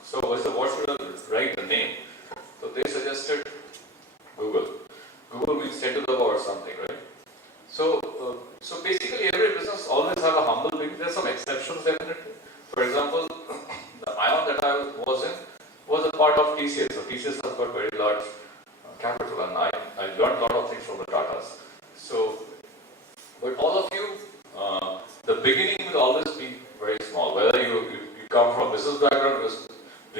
So I said, "What should I write the name?" So they suggested Google. Google means 10 to the power something, right? So basically every business always have a humble beginning. There are some exceptions definitely. For example, the ION that I was in was a part of TCS. So TCS has got very large capital, and I learned a lot of things from the Tatas. So, but all of you, the beginning will always be very small. Whether you come from business background,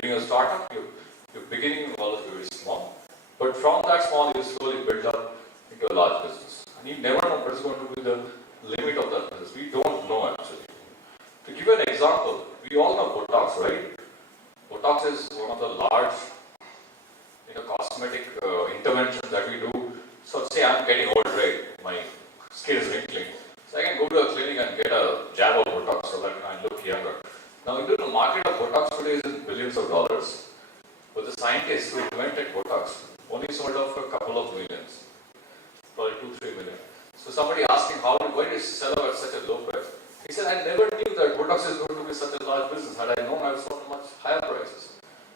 doing a startup, your beginning will always be very small. But from that small, you slowly build up into a large business. And you never know what is going to be the limit of that business. We don't know actually. To give you an example, we all know Botox, right? Botox is one of the large cosmetic interventions that we do. So say I'm getting old, right? My skin is wrinkling. So I can go to a clinic and get a jab of Botox so that I look younger. Now, the market of Botox today is in billions of dollars. But the scientists who invented Botox only sold out for a couple of millions. Probably 2-3 million. So somebody asked him, why did you sell out at such a low price? He said, I never knew that Botox is going to be such a large business. Had I known, I would have sold much higher prices.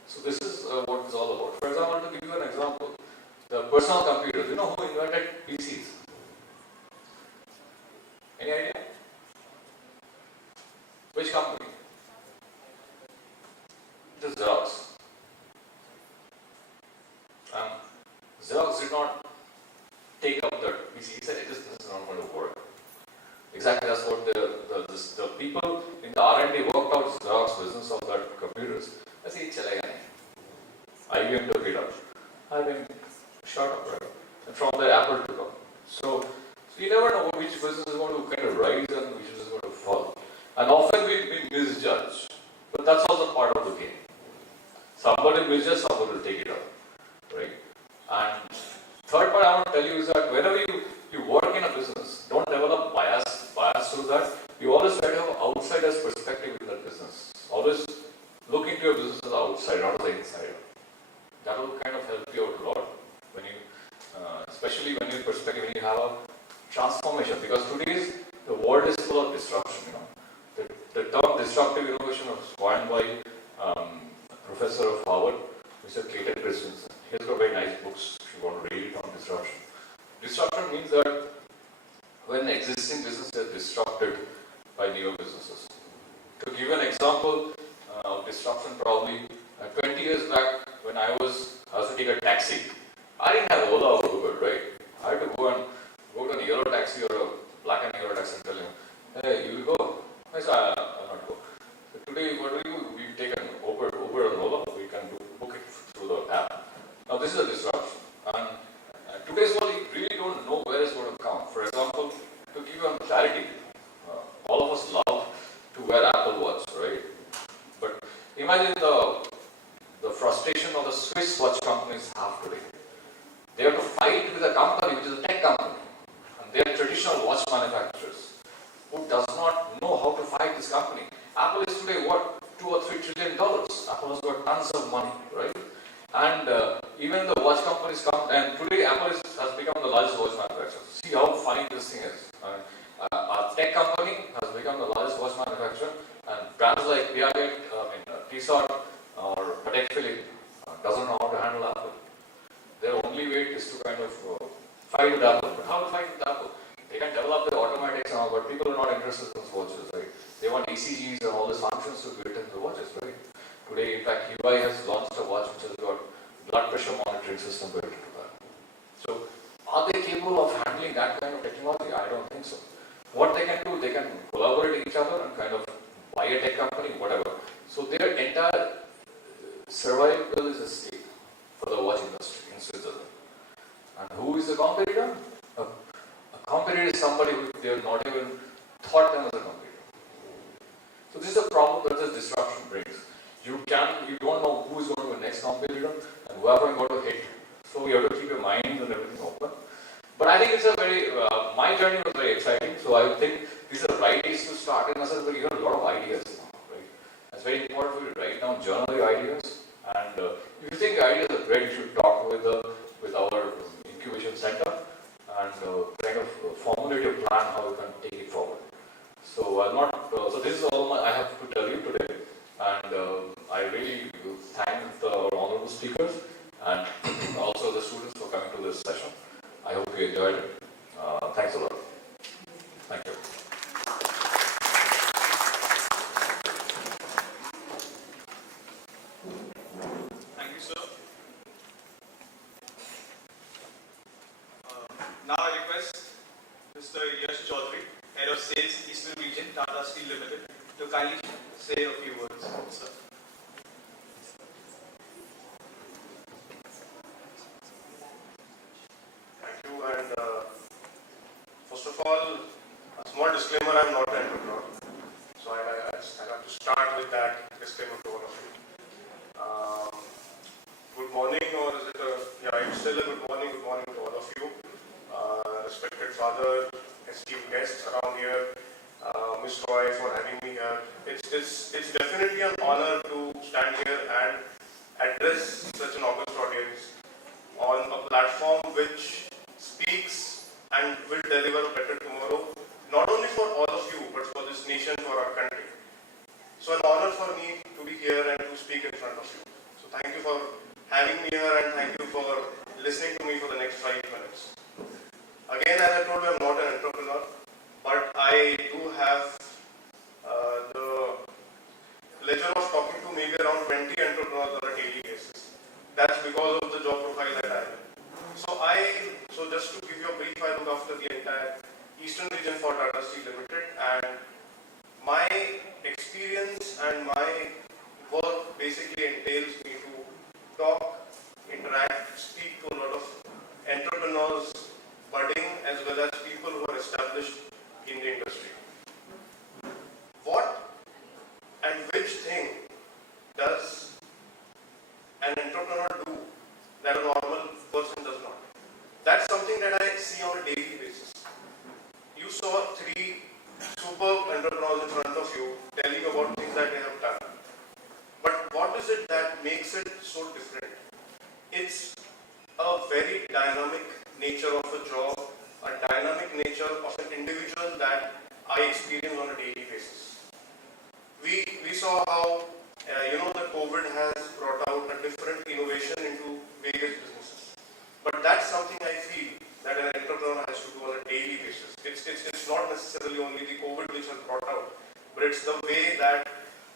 So this is what it's all about. For example, to give you an example, the personal computers. You know who invented PCs? Any idea? Which company? It is Xerox. Xerox did not take up that PC. He said, this is not going to work. Exactly, that's what the people in the R&D worked out Xerox business of that computers. I said, it chalega nahi. IBM took it up. IBM shut up, right? And from there, Apple took up. So you never know which business is going to kind of rise and which business is going to fall. And often we misjudge. But that's also part of the game. Somebody will misjudge, somebody will take it up. Right? And third part I want to tell you is that whenever you work in a business, don't develop bias to that. You always try to have an outsider's perspective in that business. Always look into your business as an outsider, not as an insider. That will kind of help you out a lot when you, especially when you perspective, when you have a transformation. Because today's the world is full of disruption. The term disruptive innovation was coined by a professor of Harvard, Mr. Clayton Christensen. He's got very nice books if you want to read it on disruption. Disruption means that when existing businesses are disrupted by new businesses. To give an example of disruption, probably 20 years back when I was to take a taxi, I didn't have Ola or Uber, right? I had to go to a yellow taxi or a black and yellow taxi and tell him, hey, you will go. I said, I'll not go. So today, what do? We take an Uber and Ola. We can book it through the app. Now this is a disruption. And today's world, you really don't know where it's going to come. For example, to give you clarity, all of us love to wear Apple Watch, right? But imagine the frustration of the Swiss watch companies have today. They have to fight with a company which is a tech company, and they are traditional watch manufacturers who does not know how to fight this company. Apple is today what, $2 or $3 trillion. Apple has got tons of money, right? And even the watch companies come, and today Apple has become the largest watch manufacturer. See how funny this thing is. A tech company has become the largest watch manufacturer, and brands like Piaget, Tissot, or Patek Philippe doesn't know how to handle Apple. Their only way is to kind of fight with Apple. But how to fight with Apple? They can develop the automatics and all, but people are not interested in those watches, right? They want ECGs and all these functions to be built into the watches, right? Today, in fact, UI has launched a watch which has got blood pressure monitoring system built into that. So, are they capable of handling that kind of technology? I don't think so. What they can do, they can collaborate with each other and kind of buy a tech company, whatever. So their entire survival is at stake for the watch industry in Switzerland. And who is the competitor? A competitor is somebody who they have not even thought them as a competitor. So this is a problem that this disruption brings. You don't know who is going to be the next competitor and whoever is going to hit. So you have to keep your mind and everything open. But I think it's a very, my journey was very exciting. So I think these are the right days to start in a sense, but you have a lot of ideas now, right? It's very important for you to write down, journal your ideas. And if you think ideas are great, you should talk with our incubation center and kind of formulate a plan how you can take it forward. So so this is all I have to tell you today. And I really thank the honorable speakers and also the students for coming to this session. I hope you enjoyed it. Thanks a lot. Thank you. Thank you, sir. Now I request Mr. Yash Chaudhary, Head of Sales, Eastern Region, Tata Steel Limited, to kindly say a few words, sir. Thank you, and first of all, a small disclaimer, I'm not an entrepreneur. So I have to start with that disclaimer to all of you. Good morning, or is it it's still a good morning to all of you. Respected father, esteemed guests around here, Ms. Roy for having me here. It's definitely an honor to stand here and address such an august audience on a platform which speaks and will deliver a better tomorrow, not only for all of you, but for this nation, for our country. So an honor for me to be here and to speak in front of you. So thank you for having me here and thank you for listening to me for the next 5 minutes. Again, as I told you, I'm not an entrepreneur, but I do have the pleasure of talking to maybe around 20 entrepreneurs on a daily basis. That's because of the job profile that I have. So just to give you a brief, I look after the entire Eastern region for Tata Steel Limited, and my experience and my work basically entails me to talk, interact, speak to a lot of entrepreneurs, budding as well as people who are established in the industry. What and which thing does an entrepreneur do that a normal person does not? That's something that I see on a daily basis. You saw 3 superb entrepreneurs in front of you telling about things that they have done. But what is it that makes it so different? It's a very dynamic nature of a job, a dynamic nature of an individual that I experience on a daily basis. We saw how the COVID has brought out a different innovation into various businesses. But that's something I feel that an entrepreneur has to do on a daily basis. It's not necessarily only the COVID which has brought out, but it's the way that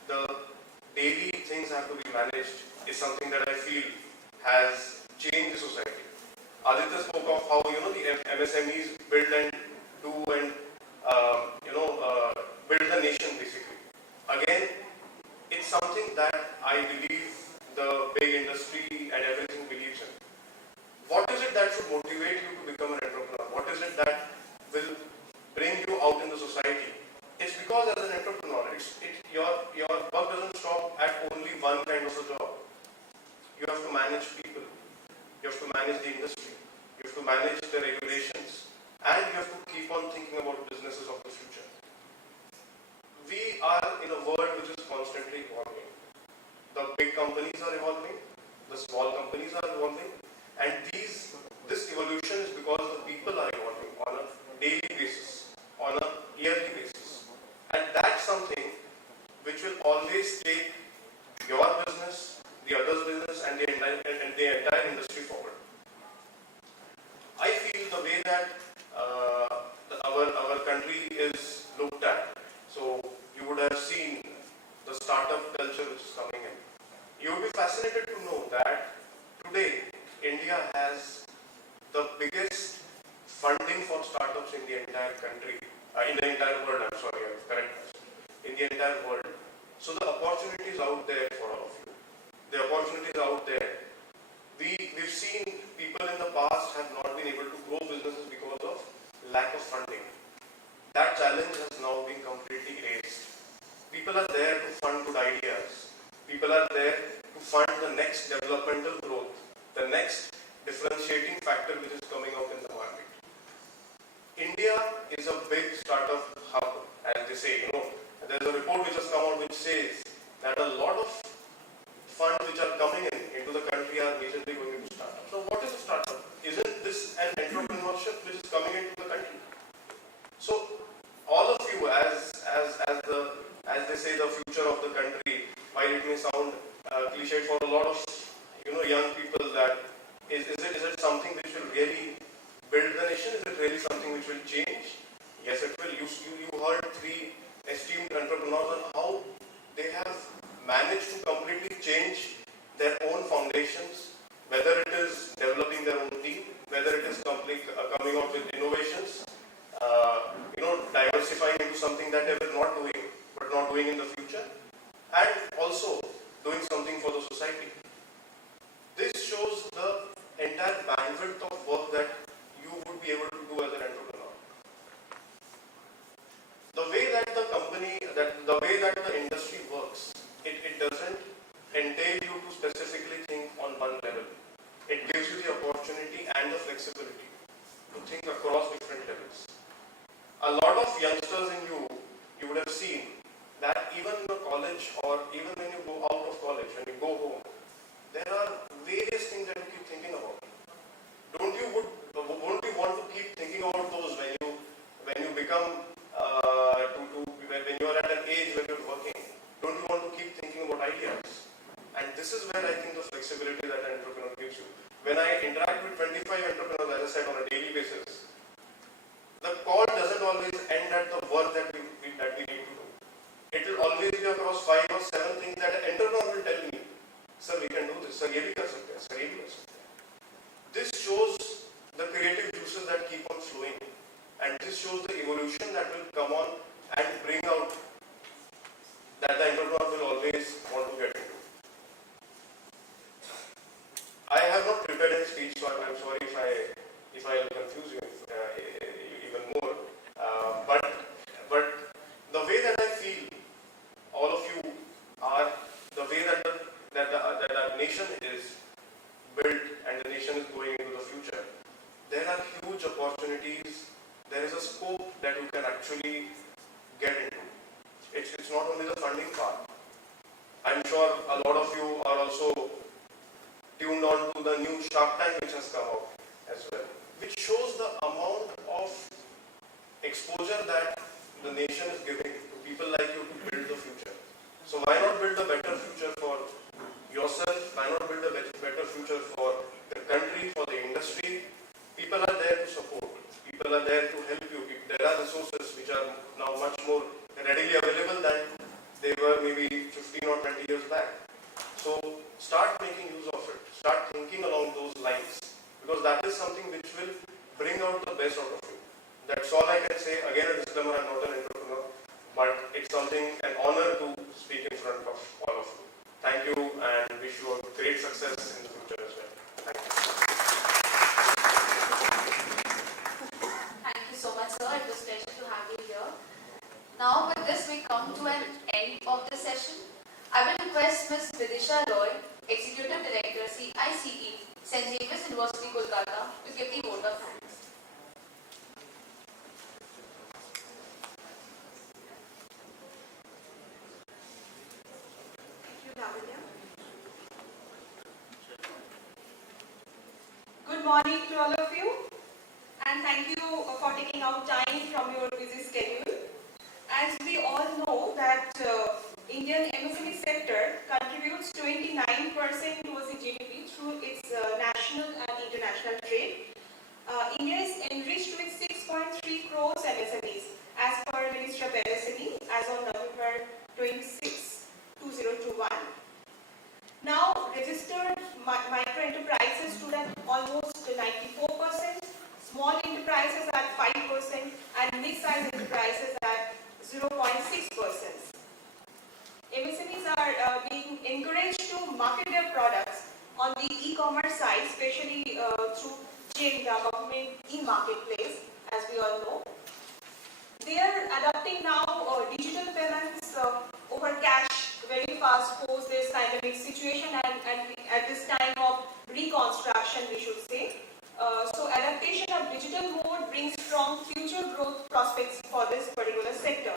the daily things have to be managed is something that I feel has changed the society. Aditya spoke of how the MSMEs build and do and build the nation basically. Again, it's something that I believe the big industry and everything believes in. What is it that should motivate you to become an entrepreneur? What is it that will bring you out in the society? It's because as an entrepreneur, your work doesn't stop at only one kind of a job. You have to manage people. You have to manage the industry. You have to manage the regulations. And you have to keep on thinking about businesses of the future. We are in a world which is constantly evolving. The big companies are evolving. The small companies are evolving. And this evolution is because the people are evolving on a daily basis, on a yearly basis. And that's something which will always take your business, the other's business, and the entire industry forward. I feel the way that our country is looked at, so you would have seen the startup culture which is coming in. You would be fascinated to know that today India has the biggest funding for startups in the entire country, in the entire world, I'm sorry, I'm correct myself, in the entire world. So the opportunities out there for all of you. The opportunities out there. We've seen people in the past have not been able to grow businesses because of lack of funding. That challenge has now been completely erased. People are there to fund good ideas. People are there to fund the next developmental growth, the next differentiating factor which is coming out in the market. India is a big startup hub, as they say. There's a report which has come out which says that a lot of funds which are coming into the country are majorly going into startups. So what is a startup? Isn't this an entrepreneurship which is coming into the country? So all of you, as they say, the future of the country, while it may sound cliche for a lot of young people, that is it something which will really build the nation? Is it really something which will change? Yes, it will. You heard three esteemed entrepreneurs on how they have managed to completely change their own foundations, whether it is developing their own team, whether it is coming out with innovations, diversifying into something that they were not doing, but not doing in the future, and also doing something for the society. This shows the entire bandwidth of work that you would be able to do as an entrepreneur. The way that the industry works, it doesn't entail you to specifically think on one level. It gives you the opportunity and the flexibility to think across different levels. A lot of youngsters in you would have seen that even in the college or even when you go out of college, when you go home, there are various things that you keep thinking about. Won't you want to keep thinking about those when you become when you are at an age when you're working? Don't you want to keep thinking about ideas? And this is where I think the flexibility that an entrepreneur gives you. When I interact with 25 entrepreneurs, as I said, on a daily basis, the call doesn't always end at the work that we need to do. It will always be across 5 or 7 things that an entrepreneur will tell me. Sir, we can do this. Sir, ye bhi kar sakte hain. Sir, ye bhi kar sakte hain. This shows the creative juices that keep on flowing. And this shows the evolution that will come on and bring out that the entrepreneur will always want to get into. I have not prepared any speech, so I'm sorry if I will confuse you even more. But the way that I feel all of you are, the way that our nation is built and the nation is going into the future, there are huge opportunities. There is a scope that you can actually get into. It's not only the funding part. I'm sure a lot of you are also tuned on to the new Shark Tank which has come out as well, which shows the amount of exposure that the nation is giving to people like you to build the future. So why not build a better future for yourself? Why not build a better future for the country, for the industry? People are there to support. People are there to help you. There are resources which are now much more readily available than they were maybe 15 or 20 years back. So start making use of it. Start thinking along those lines, because that is something bring out the best out of you. That's all I can say. Again, a disclaimer, I'm not an entrepreneur, but it's something, an honor to speak in front of all of you. Thank you and wish you a great success in the future as well. Thank you. Thank you so much, sir. It was a pleasure to have you here. Now, with this, we come to an end of the session. I will request Ms. Vidisha Roy, Executive Director, CICE, St. Xavier University, Kolkata, to give the vote of thanks. Good morning to all of you, and thank you for taking out time from your busy schedule. As we all know that Indian MSME sector contributes 29% towards the GDP through its national and international trade. India is enriched with 6.3 crores MSMEs as per Ministry of MSME as on November 26, 2021. Now, registered micro enterprises stood at almost 94%, small enterprises at 5%, and mid-sized enterprises at 0.6%. MSMEs are being encouraged to market their products on the e-commerce side, especially through the government e-marketplace, as we all know. They are adopting now digital payments over cash very fast post this pandemic situation and at this time of reconstruction, we should say. So adaptation of digital mode brings strong future growth prospects for this particular sector.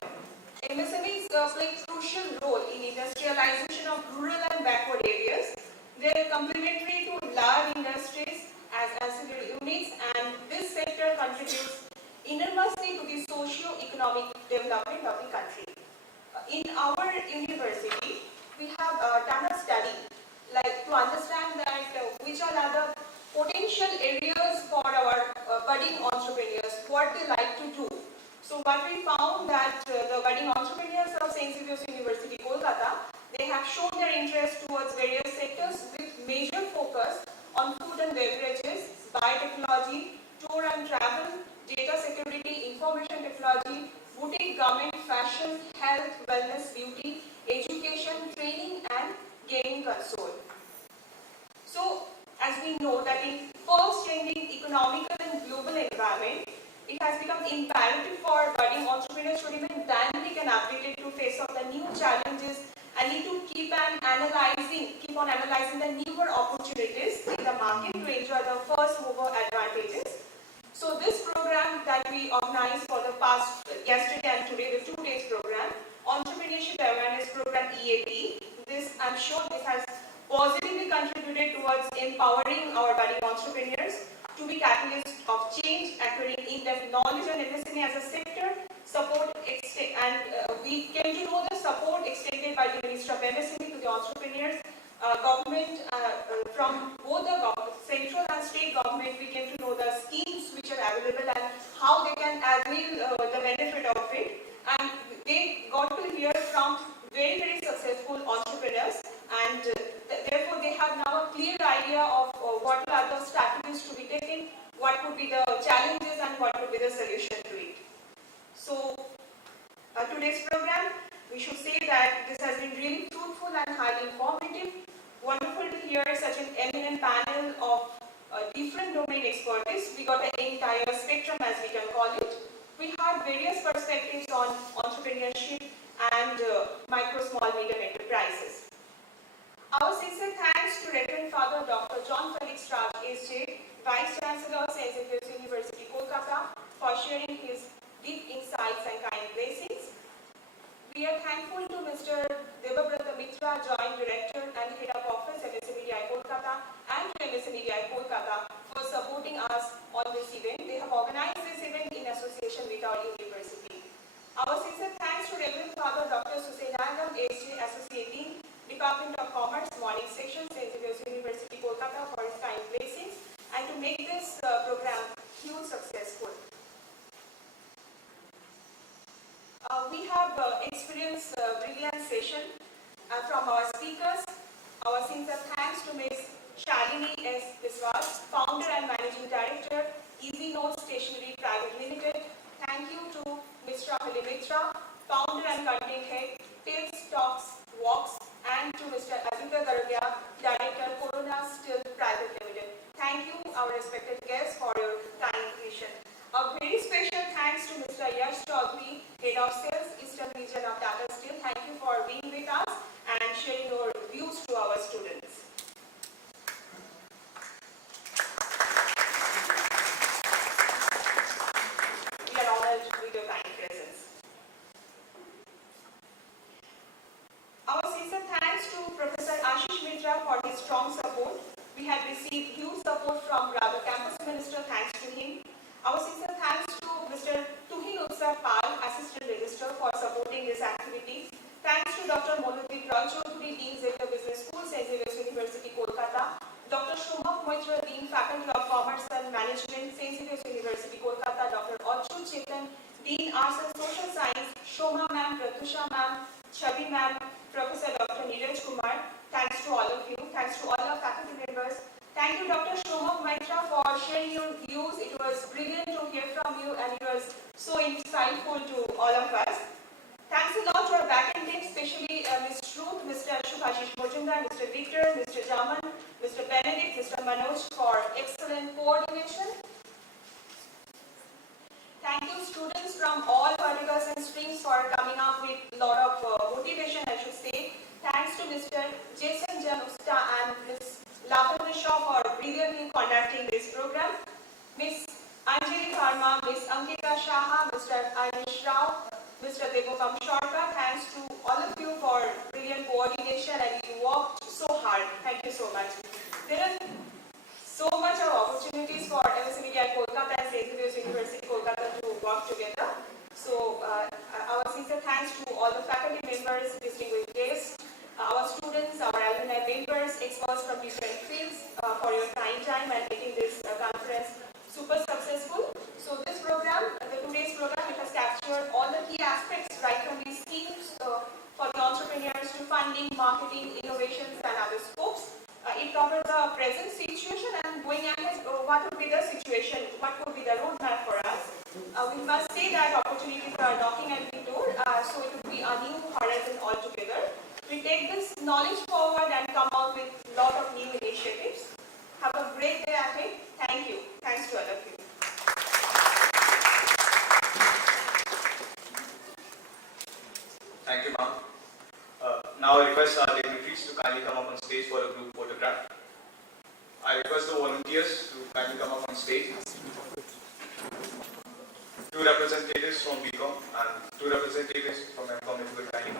MSMEs play a crucial role in industrialization of rural and backward areas. They are complementary to large industries as ancillary units, and this sector contributes enormously to the socio-economic development of the country. In our university, we have done a study to understand that which are the potential areas for our budding entrepreneurs, what they like to do. So what we found that the budding entrepreneurs of St. Xavier's University, Kolkata, they have shown their interest towards various sectors with major focus on food and beverages, biotechnology, tour and travel, data security, information technology, boutique, garment, fashion, health, wellness, beauty, education, training, and gaming console. So, as we know that in fast-changing economical and global environment, it has become imperative for budding entrepreneurs to remain dynamic and updated to face up the new challenges and need to keep on analyzing the newer opportunities in the market to enjoy the first mover advantages. So this program that we organized for the past yesterday and today, the 2 days program, Entrepreneurship Awareness Program EAP, I'm sure this has positively contributed towards empowering our budding entrepreneurs to be catalysts of change, acquiring in-depth knowledge on MSME as a sector, support and we came to know the support extended by the Ministry of MSME to the entrepreneurs, government from both the central and state government. We came to know the schemes which are available and how they can avail the benefit of it, and they got to hear from very successful entrepreneurs, and therefore they have now a clear idea of what are the strategies to be taken, what would be the challenges and what would be the solution to it. So today's program, we should say that this has been really fruitful and highly informative. Wonderful to hear such an eminent panel of different domain expertise. We got an entire spectrum, as we can call it. We had various perspectives on entrepreneurship and micro, small, medium enterprises. Our sincere thanks to Reverend Father Dr. John Felix Raj, SJ, Vice Chancellor, St. Xavier's University, Kolkata, for sharing his deep insights and kind blessings. We are thankful to Mr. Debabrata Mitra, Joint Director and Head of Office, MSMEDI Kolkata, and to MSMEDI Kolkata for supporting us on this event. They have organized this event in association with our university. Our sincere thanks to Reverend Father Dr. Susainagam, SJ, Associate Dean, Department of Commerce, Morning Section, St. Xavier's University, Kolkata, for his kind blessings and to make this program huge successful. We have experienced a brilliant session from our speakers. Our sincere thanks to Ms. Shalini S. Biswas, Founder and Managing Director, Easy Notes Stationery Private Limited. Thank you to Mr. Halim Mitra, founder and content head, Tales, Talks, Walks, and to Mr. Aditya Garagya, director, Corona Still Private Limited. Thank you, our respected guests, for your kind vision. A very special thanks to Mr. Yash Chaudhary, Head of Sales, Eastern Region of Tata Steel. Thank you for being with us and sharing your views to our students. We are honored with your kind presence. Our sincere thanks to Professor Ashish Mitra for his strong support. We have received huge support from the campus minister, thanks to him. Our sincere thanks to Mr. Tuhin Utsav Pal, Assistant Registrar, for supporting this activity. Thanks to Dr. Monodip Ranchaudhuri, Dean, Xavier Business School, Xavier University, Kolkata. Dr. Shobha Moitra, Dean, Faculty of Commerce and Management, Xavier University, Kolkata. Dr. Achut Chetan, Dean, Arts and Social Science, Shoma Ma'am, Pratusha Ma'am, Chavi Ma'am, Professor Dr. Neeraj Kumar. Thanks to all of you. Thanks to all our faculty members. Thank you, Dr. Shoma Maitra, for sharing your views. It was brilliant to hear from you and it was so insightful to all of us. Thanks a lot to our backend team, especially Ms. Ruth, Mr. Shubhashish Mojumdar, Mr. Victor, Mr. Jaman, Mr. Benedict, Mr. Manoj for excellent coordination. Thank you, students from all verticals and streams, for coming up with a lot of motivation, I should say. Thanks to Mr. Jason Janusta and Ms. Lavanya Shaw for brilliantly conducting this program. Ms. Anjali Karma, Ms. Ankita Shaha, Mr. Anish Rao, Mr. Devakam Shorka, thanks to all of you for brilliant coordination and you worked so hard. Thank you so much. There are so much of opportunities for MSME at Kolkata and Xavier University, Kolkata to work together. So our sincere thanks to all the faculty members, distinguished guests, our students, our alumni members, experts from different fields for your kind time and making this conference super successful. So this program, today's program, it has captured all the key aspects, right from these schemes for the entrepreneurs to funding, marketing, innovations and other scopes. It covers the present situation and going ahead, what would be the situation, what would be the roadmap for us. We must say that opportunities are knocking at the door, so it would be a new horizon altogether. We take this knowledge forward and come out with a lot of new initiatives. Have a great day ahead. Thank you. Thanks to all of you. Thank you, ma'am. Now I request our dignitaries to kindly come up on stage for a group photograph. I request the volunteers to kindly come up on stage. Two representatives from BCom and two representatives from MCom, if you could kindly come up.